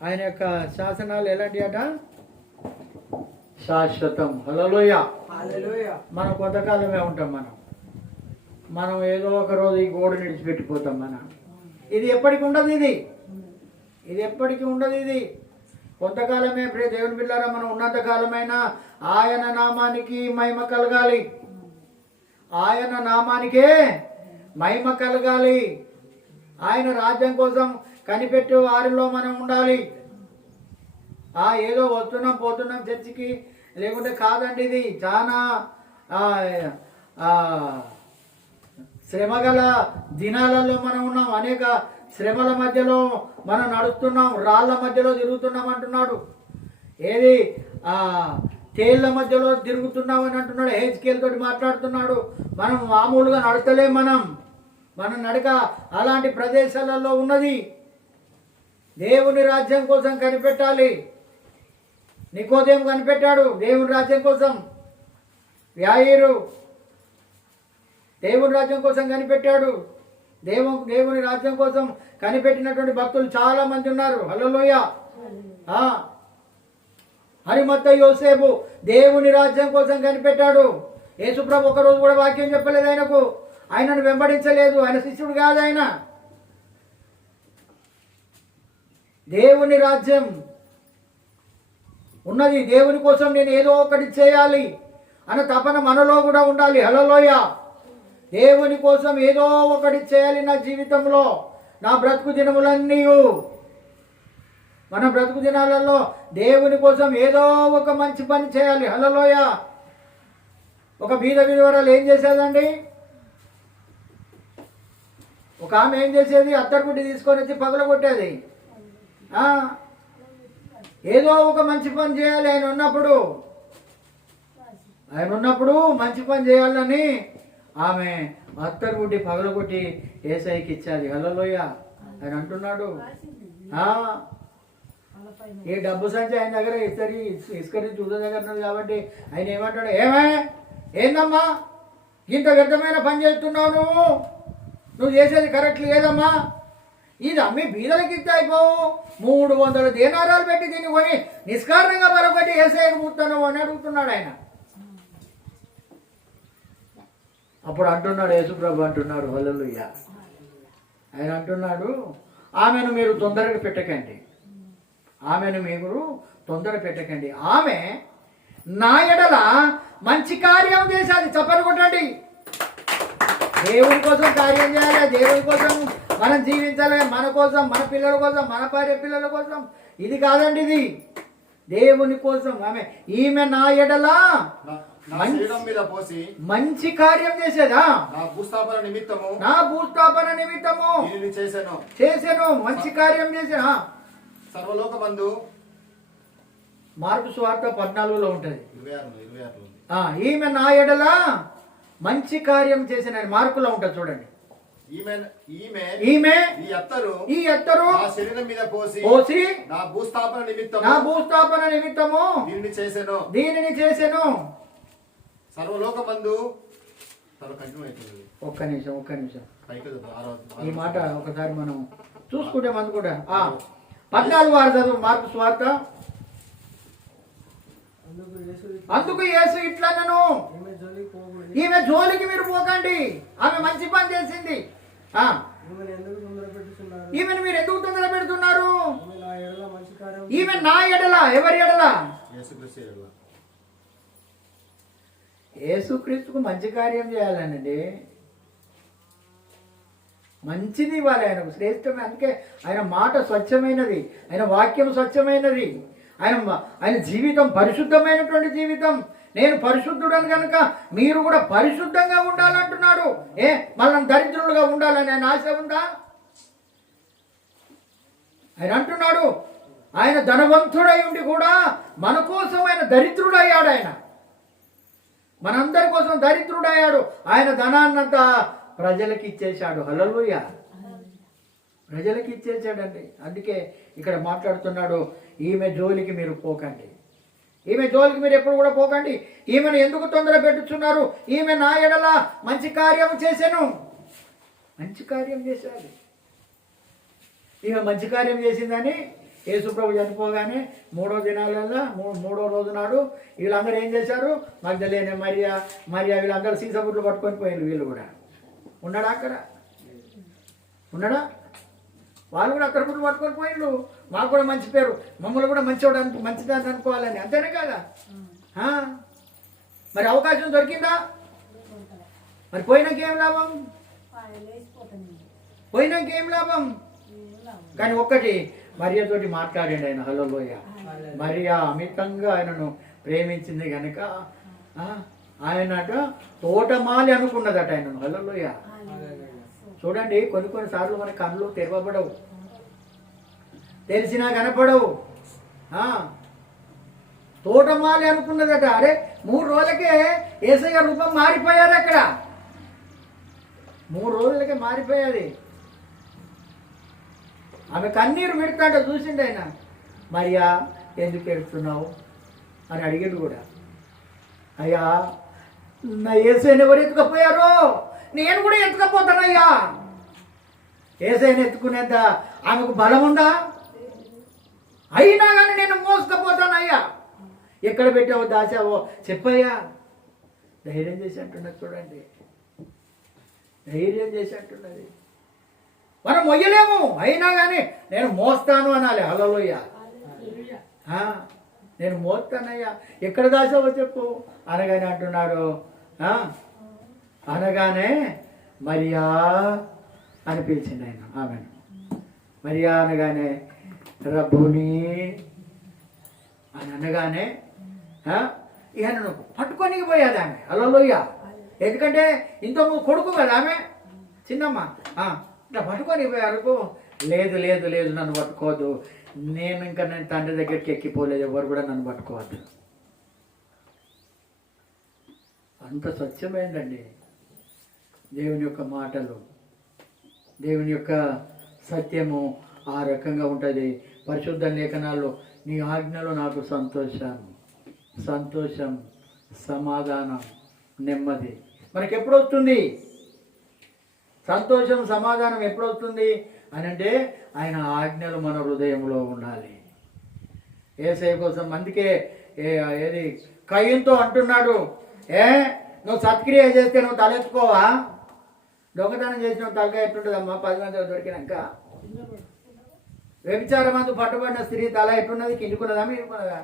ఆయన యొక్క శాసనాలు ఎలాంటి అట? శాశ్వతం. హల్లెలూయా. మనం కొంతకాలమే ఉంటాం. మనం ఏదో ఒక రోజు ఈ గోడు నిడిచిపెట్టిపోతాం. ఇది ఎప్పటికి ఉండదు. ఇది ఎప్పటికీ ఉండదు. ఇది కొంతకాలమే. ప్రియ దేవుని బిడ్డలారా, మనం ఉన్నంత కాలమైనా ఆయన నామానికి మహిమ కలగాలి. ఆయన నామానికే మహిమ కలగాలి. ఆయన రాజ్యం కోసం కనిపెట్టే వారిలో మనం ఉండాలి. ఏదో వస్తున్నాం పోతున్నాం చర్చికి, లేకుంటే కాదండి. ఇది చాలా శ్రమగల దినాలలో మనం ఉన్నాం. అనేక శ్రమల మధ్యలో మనం నడుస్తున్నాం, రాళ్ళ మధ్యలో తిరుగుతున్నాం అంటున్నాడు. ఏది తేళ్ల మధ్యలో తిరుగుతున్నాం అని అంటున్నాడు. హెచ్కేల్ తోటి మాట్లాడుతున్నాడు. మనం మామూలుగా నడతలేం. మన నడక అలాంటి ప్రదేశాలలో ఉన్నది. దేవుని రాజ్యం కోసం కనిపెట్టాలి. నికోదేము కనిపెట్టాడు దేవుని రాజ్యం కోసం. యాయీరు దేవుని రాజ్యం కోసం కనిపెట్టాడు. దేవుని రాజ్యం కోసం కనిపెట్టినటువంటి భక్తులు చాలా మంది ఉన్నారు. హల్లెలూయా. అరిమత్త యోసేపు దేవుని రాజ్యం కోసం కనిపెట్టాడు. యేసుప్రభు ఒకరోజు కూడా వాక్యం చెప్పలేదు ఆయనకు. ఆయనను వెంబడించలేదు. ఆయన శిష్యుడు కాదు. ఆయన దేవుని రాజ్యం ఉన్నది. దేవుని కోసం నేను ఏదో ఒకటి చేయాలి అన్న తపన మనలో కూడా ఉండాలి. హల్లెలూయా. దేవుని కోసం ఏదో ఒకటి చేయాలి నా జీవితంలో. నా బ్రతుకు దినములన్నీ, మన బ్రతుకు దినాలలో దేవుని కోసం ఏదో ఒక మంచి పని చేయాలి. హల్లెలూయా. ఒక బీద విధవరాలు ఏం చేసేదండి? ఒక ఆమె ఏం చేసేది? అత్తరుపుట్టి తీసుకొని వచ్చి పగలగొట్టేది. ఏదో ఒక మంచి పని చేయాలి. ఆయన ఉన్నప్పుడు మంచి పని చేయాలని ఆమె అత్తరుపుట్టి పగలగొట్టి యేసయ్యకి ఇచ్చేది. హల్లెలూయా. ఆయన అంటున్నాడు, ఈ డబ్బు సంచి ఆయన దగ్గర ఇసుకరి చూడ దగ్గర ఉన్నది కాబట్టి ఆయన ఏమంటాడు? ఏందమ్మా ఇంత వ్యర్థమైన పని చేస్తున్నావు? నువ్వు చేసేది కరెక్ట్ లేదమ్మా. ఇది అమ్మి బీదలకి ఇస్తే అయిపోవు. 300 దేనారాలు పెట్టి దీన్ని కొని నిష్కారణంగా మరొకటి యేసయ్యకు పూస్తాను అని అడుగుతున్నాడు ఆయన. అప్పుడు అంటున్నాడు యేసుప్రభు అంటున్నాడు, హల్లెలూయా. ఆయన అంటున్నాడు, ఆమెను మీరు తొందరగా పెట్టకండి. ఆమె నా ఎడల మంచి కార్యం చేసేది. చప్పలు కొట్టండి. దేవుని కోసం కార్యం చేయాలి. దేవుని కోసం మనం జీవించాలి. మన కోసం, మన పిల్లల కోసం, మన భార్య పిల్లల కోసం. ఇది కాదండి. ఇది దేవుని కోసం. ఈమె నా ఎడల మంచి కార్యం చేసేదా? నా భూస్థాపన నిమిత్తము చేశాను. మంచి కార్యం చేసా. సర్వలోకమందు మార్కు సువార్త 14లో ఉంటది. ఈమె నా ఎడల మంచి కార్యం చేసిన మార్కులో ఉంటుంది చూడండి. ఈమె ఈ అత్తరు శరీరం మీద పోసి నా భూస్థాపన నిమిత్తము దీనిని చేసెను. సర్వలోకమందు ఒక్క నిమిషం ఈ మాట ఒకసారి మనం చూసుకుంటే మంది కూడా 14 వారు చదువు మార్కు సువార్త అందుకు యేసు ఇట్లనను, ఈమె జోలికి మీరు పోకండి, ఆమె మంచి పని చేసింది. ఈమెను మీరు ఎందుకు తొందర పెడుతున్నారు? ఈమె నా ఎడల, ఎవరి ఎడల? యేసుక్రీస్తుకు మంచి కార్యం చేయాలనండి, మంచిది ఇవ్వాలి ఆయనకు, శ్రేష్టమే. అందుకే ఆయన మాట స్వచ్ఛమైనది, ఆయన వాక్యం స్వచ్ఛమైనది, ఆయన జీవితం పరిశుద్ధమైనటువంటి జీవితం. నేను పరిశుద్ధుడని కనుక మీరు కూడా పరిశుద్ధంగా ఉండాలంటున్నాడు. మళ్ళీ దరిద్రులుగా ఉండాలని ఆయన ఆశ ఉందా? ఆయన అంటున్నాడు, ఆయన ధనవంతుడై ఉండి కూడా మన కోసం ఆయన దరిద్రుడయ్యాడు. ఆయన మనందరి కోసం దరిద్రుడయ్యాడు. ఆయన ధనాన్నంతా ప్రజలకు ఇచ్చేశాడు. హల్లెలూయా, ప్రజలకు ఇచ్చేసాడండి. అందుకే ఇక్కడ మాట్లాడుతున్నాడు, ఈమె జోలికి మీరు పోకండి, ఈమె జోలికి మీరు ఎప్పుడు కూడా పోకండి. ఈమెను ఎందుకు తొందర పెట్టుచున్నారు? ఈమె నా ఎడల మంచి కార్యం చేశాను. మంచి కార్యం చేశాడు. ఈమె మంచి కార్యం చేసిందని యేసుప్రభు చనిపోగానే మూడో రోజు నాడు వీళ్ళందరూ ఏం చేశారు? మగ్దలేనే మరియా వీళ్ళందరూ సీసబుట్లు పట్టుకొని పోయారు. వీళ్ళు కూడా ఉన్నాడా అక్కడ? ఉన్నాడా? వాళ్ళు కూడా అక్కడ బుట్లు పట్టుకొని పోయిండు. మాకు కూడా మంచి పేరు, మమ్మల్ని కూడా మంచిదాన్ని అనుకోవాలని, అంతేనే కదా? మరి అవకాశం దొరికిందా? మరి పోయినాకేం లాభం? పోయినాకేం లాభం? కానీ ఒక్కటి, మరియతోటి మాట్లాడండి ఆయన. హల్లెలూయా. మరియా అమితంగా ఆయనను ప్రేమించింది కనుక ఆయనట తోటమాలి అనుకున్నదట ఆయనను. హల్లెలూయా. చూడండి, కొన్నిసార్లు మన కళ్ళు తెరవబడవు, తెలిసినా కనపడవు. తోటమాలి అనుకున్నదట. అరే 3 రోజులకే యేసయ్య రూపం మారిపోయారు. అక్కడ 3 రోజులకే మారిపోయేది. ఆమె కన్నీరు పెడతాంట చూసిండు ఆయన. మరియా ఎందుకు ఏడుస్తున్నావు అని అడిగాడు కూడా. అయ్యా, నా యేసయ్యని ఎవరు ఎత్తుకపోయారో నేను కూడా ఎత్తుకపోతానయ్యా. యేసయ్యని ఎత్తుకునేంత ఆమెకు బలం ఉందా? అయినా కానీ నేను మోసుకపోతానయ్యా. ఎక్కడ పెట్టావో దాచావో చెప్పయ్యా. ధైర్యం చేసి అంటున్నది. చూడండి, ధైర్యం చేసి అంటున్నది. మనం మొయ్యలేము, అయినా కానీ నేను మోస్తాను అనాలి. హల్లెలూయా. నేను మోస్తానయ్యా. ఎక్కడ దాచావో చెప్పు అనగానే అంటున్నాడు. అనగానే మరియా అని పిలిచింది ఆయన ఆమెను. మరియా అనగానే రబ్బుని అని అనగానే ఈయనను పట్టుకొని పోయాది ఆమె. హల్లెలూయా. ఎందుకంటే ఇంతకు కొడుకు కదా ఆమె, చిన్నమ్మ. ఇట్లా పట్టుకొని పోయారు. లేదు లేదు లేదు, నన్ను పట్టుకోవద్దు, నేను తండ్రి దగ్గరికి ఎక్కిపోలేదు, ఎవరు కూడా నన్ను పట్టుకోవద్దు. అంత స్వచ్ఛమైందండి దేవుని యొక్క మాటలు, దేవుని యొక్క సత్యము ఆ రకంగా ఉంటుంది. పరిశుద్ధ లేఖనాల్లో నీ ఆజ్ఞలో నాకు సంతోషం, సమాధానం, నెమ్మది. మనకి ఎప్పుడు వస్తుంది సంతోషం, సమాధానం? ఎప్పుడు వస్తుంది అని అంటే ఆయన ఆజ్ఞలు మన హృదయంలో ఉండాలి. యేసయ్య కోసం. అందుకే ఏది కయ్యంతో అంటున్నాడు, నువ్వు సత్క్రియ చేస్తే నువ్వు తలెత్తుకోవా? దొంగతనం చేసిన తలకాయ ఎట్లుంటుందమ్మా 10 మంది దొరికినాక? వ్యభిచారమందు పట్టుబడిన స్త్రీ తల ఎట్లున్నది? కిందుకున్నదా మీరుకున్నదా?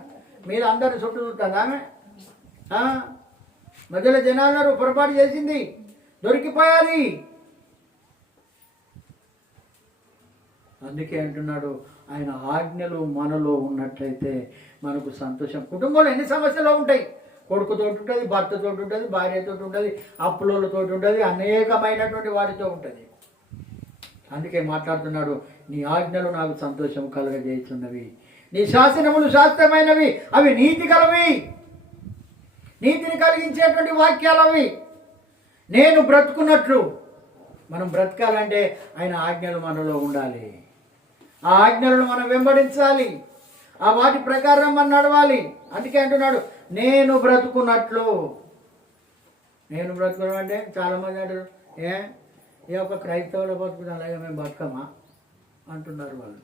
మీరు అందరిని చుట్టూ చూస్తుందా ఆమె? మధ్యలో జనాలు పొరపాటు చేసింది, దొరికిపోయాది. అందుకే అంటున్నాడు, ఆయన ఆజ్ఞలు మనలో ఉన్నట్లయితే మనకు సంతోషం. కుటుంబంలో ఎన్ని సమస్యలు ఉంటాయి. కొడుకుతో ఉంటుంది, భర్తతో ఉంటుంది, భార్యతో ఉంటుంది, అప్పులతో ఉంటుంది, అనేకమైనటువంటి వారితో ఉంటుంది. అందుకే మాట్లాడుతున్నాడు, నీ ఆజ్ఞలు నాకు సంతోషం కలుగజేస్తున్నవి, నీ శాసనములు శాస్త్రమైనవి, అవి నీతి కలవి, నీతిని కలిగించేటువంటి వాక్యాలు అవి. నేను బ్రతుకున్నట్లు. మనం బ్రతకాలంటే ఆయన ఆజ్ఞలు మనలో ఉండాలి. ఆ ఆజ్ఞలను మనం వెంబడించాలి, ఆ వాటి ప్రకారం మనం నడవాలి. అందుకే అంటున్నాడు, నేను బ్రతుకున్నట్లు. నేను బ్రతుకున్నాం అంటే చాలామంది అంటారు, ఏ ఒక క్రైస్తవుల బతుకుతాం, అలాగే మేము బతుకమా అంటున్నారు వాళ్ళు.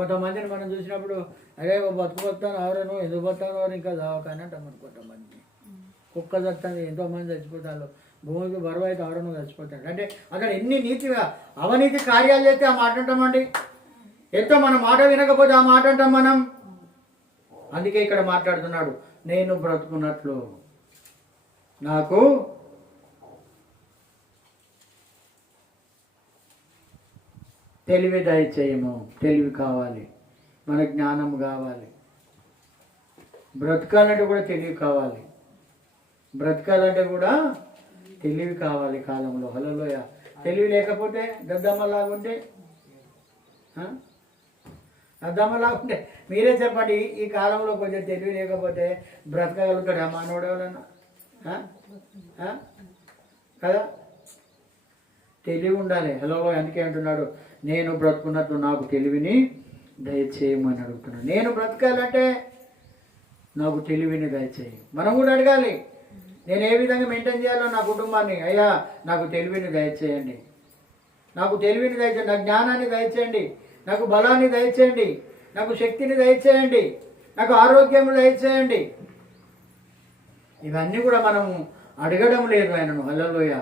కొంతమందిని మనం చూసినప్పుడు అరే బతుకు బతాను ఎవరను ఎందుకు బతాను ఎవరు ఇంకా దావకాని అంటాం మనం. కొంతమంది కుక్క చస్తుంది, ఎంతోమంది చచ్చిపోతారు, భూమికి బరువు అయితే ఎవరను చచ్చిపోతాడు. అంటే అక్కడ ఎన్ని నీతిగా అవినీతి కార్యాలు చేస్తే ఆ మాట అంటామండి. ఎంతో మన మాట వినకపోతే ఆ మాట అంటాం మనం. అందుకే ఇక్కడ మాట్లాడుతున్నాడు, నేను బ్రతుకున్నట్లు నాకు తెలివి దయచేయము. తెలివి కావాలి, మన జ్ఞానం కావాలి. బ్రతకాలంటే కూడా తెలివి కావాలి. బ్రతకాలంటే కూడా తెలివి కావాలి కాలంలో. హల్లెలూయ. తెలివి లేకపోతే దద్దమ్మలాగుంటే దద్దమ్మలాగుంటే మీరే చెప్పండి, ఈ కాలంలో కొంచెం తెలివి లేకపోతే బ్రతకగలుగుతాడు ఆ మానవుడు ఎవరన్నా? కదా, తెలివి ఉండాలి. హల్లెలూయ. అందుకే అంటున్నాడు, నేను బ్రతుకున్నట్లు నాకు తెలివిని దయచేయమని అడుగుతున్నాడు. నేను బ్రతకాలంటే నాకు తెలివిని దయచేయి. మనం కూడా అడగాలి, నేను ఏ విధంగా మెయింటైన్ చేయాలో నా కుటుంబాన్ని. అయ్యా నాకు తెలివిని దయచేయండి, నాకు తెలివిని దయచేయండి, నాకు జ్ఞానాన్ని దయచేయండి, నాకు బలాన్ని దయచేయండి, నాకు శక్తిని దయచేయండి, నాకు ఆరోగ్యం దయచేయండి. ఇవన్నీ కూడా మనము అడగడం లేదు ఆయనను. హల్లెలూయ.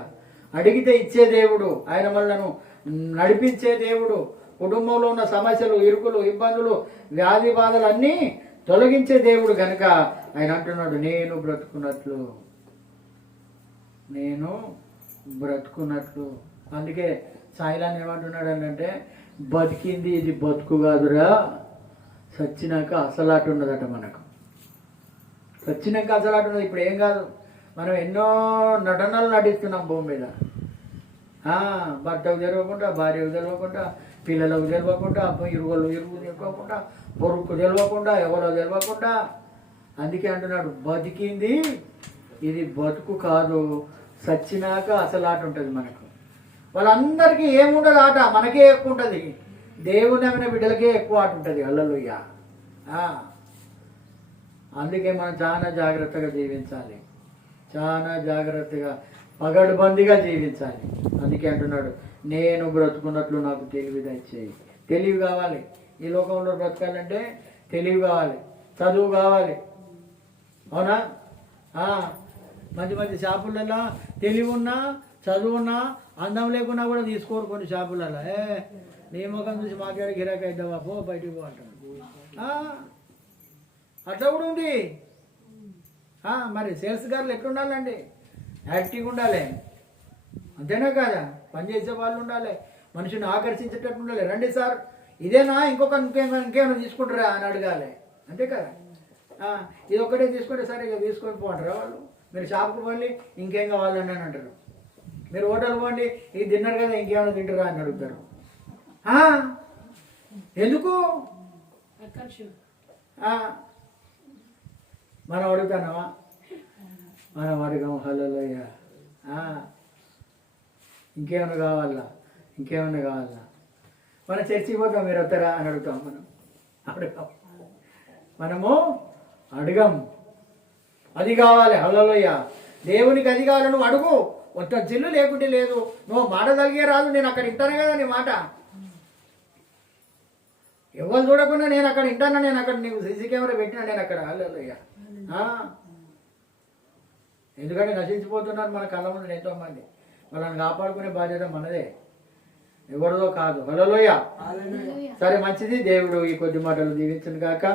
అడిగితే ఇచ్చే దేవుడు, ఆయన మనలను నడిపించే దేవుడు. కుటుంబంలో ఉన్న సమస్యలు, ఇరుకులు, ఇబ్బందులు, వ్యాధి బాధలు అన్నీ తొలగించే దేవుడు కనుక ఆయన అంటున్నాడు, నేను బ్రతుకున్నట్లు, నేను బ్రతుకున్నట్లు. అందుకే సాయిలాన్ని ఏమంటున్నాడు అంటే, బతికింది ఇది బతుకు కాదురా, చచ్చినాక అసలాట ఉన్నదట మనకు. చచ్చినాక అసలాట ఉన్నది. ఇప్పుడు ఏం కాదు, మనం ఎన్నో నటనలు నటిస్తున్నాం భూమి మీద. భర్తకు తెలియకుండా, భార్యకు తెలియకుండా, పిల్లలకు తెలియకుండా, ఇరుగు తెలియకుండా, పొరుకు తెలియకుండా, ఎవరో తెలియకుండా. అందుకే అంటున్నాడు, బతికింది ఇది బతుకు కాదు, చచ్చినాక అసలాట ఉంటుంది మనకు. వాళ్ళందరికీ ఏముండదు ఆట, మనకే ఎక్కువ ఉంటుంది. దేవుని నమ్మిన బిడ్డలకే ఎక్కువ ఆట ఉంటుంది. హల్లెలూయా. అందుకే మనం చాలా జాగ్రత్తగా జీవించాలి, చాలా జాగ్రత్తగా పగడుబందిగా జీవించాలి. అందుకే అంటున్నాడు, నేను బ్రతుకున్నట్లు నాకు తెలివి దయచేయి. తెలివి కావాలి. ఈ లోకంలో బ్రతకాలంటే తెలివి కావాలి, చదువు కావాలి. అవునా? మంచి మంచి షాపులలో తెలివి ఉన్నా, చదువు ఉన్నా, అందం లేకున్నా కూడా తీసుకోరు కొన్ని షాపులలో. నీ ముఖం చూసి మాట్లాడి గిరాకీ అయిద్దావా, పో బయటికి పో అంటాడు. అట్లా కూడా ఉంది. మరి సేల్స్ గారులు ఎట్లుండాలండి? యాక్టివ్గా ఉండాలి, అంతేనా కాదా? పనిచేసే వాళ్ళు ఉండాలి, మనిషిని ఆకర్షించేటట్టు ఉండాలి. రండి సార్, ఇదేనా, ఇంకేమైనా తీసుకుంటారా అని అడగాలి, అంతే కదా? ఇది ఒక్కటే తీసుకుంటే సరే ఇక తీసుకొని పోంటారా వాళ్ళు? మీరు షాప్కి పోండి, ఇంకేం కావాలండి అని అంటారు. మీరు హోటల్ పోండి, ఇది తిన్నారు కదా ఇంకేమైనా తింటారా అని అడుగుతారు. ఎందుకు? మనం అడుగుతానమా? మనం అడగం. హల్లెలూయ. ఇంకేమైనా కావాలా, ఇంకేమైనా కావాలా? మన చర్చికి పోతాం, మీరు వస్తారా అని అడుగుతాం. మనం అడగం, మనము అడగం. అది కావాలి. హల్లెలూయ. దేవునికి అది కావాలి, నువ్వు అడుగు. ఒక్క జిల్లు లేకుంటే లేదు, నువ్వు మాట కలిగే రాదు. నేను అక్కడ వింటాను కదా నీ మాట, ఎవరు చూడకుండా నేను అక్కడ వింటాను. నేను అక్కడ నీకు సీసీ కెమెరా పెట్టినా నేను అక్కడ. హల్లెలూయ. ఎందుకంటే నశించిపోతున్నారు మన కళ్ళ ముందు ఎంతోమంది. వాళ్ళని కాపాడుకునే బాధ్యత మనదే, ఎవరిదో కాదు. హల్లెలూయ. సరే, మంచిది. దేవుడు ఈ కొద్ది మాటలు దీవించను గాక.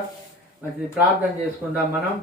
మంచిది. ప్రార్థన చేసుకుందాం మనం.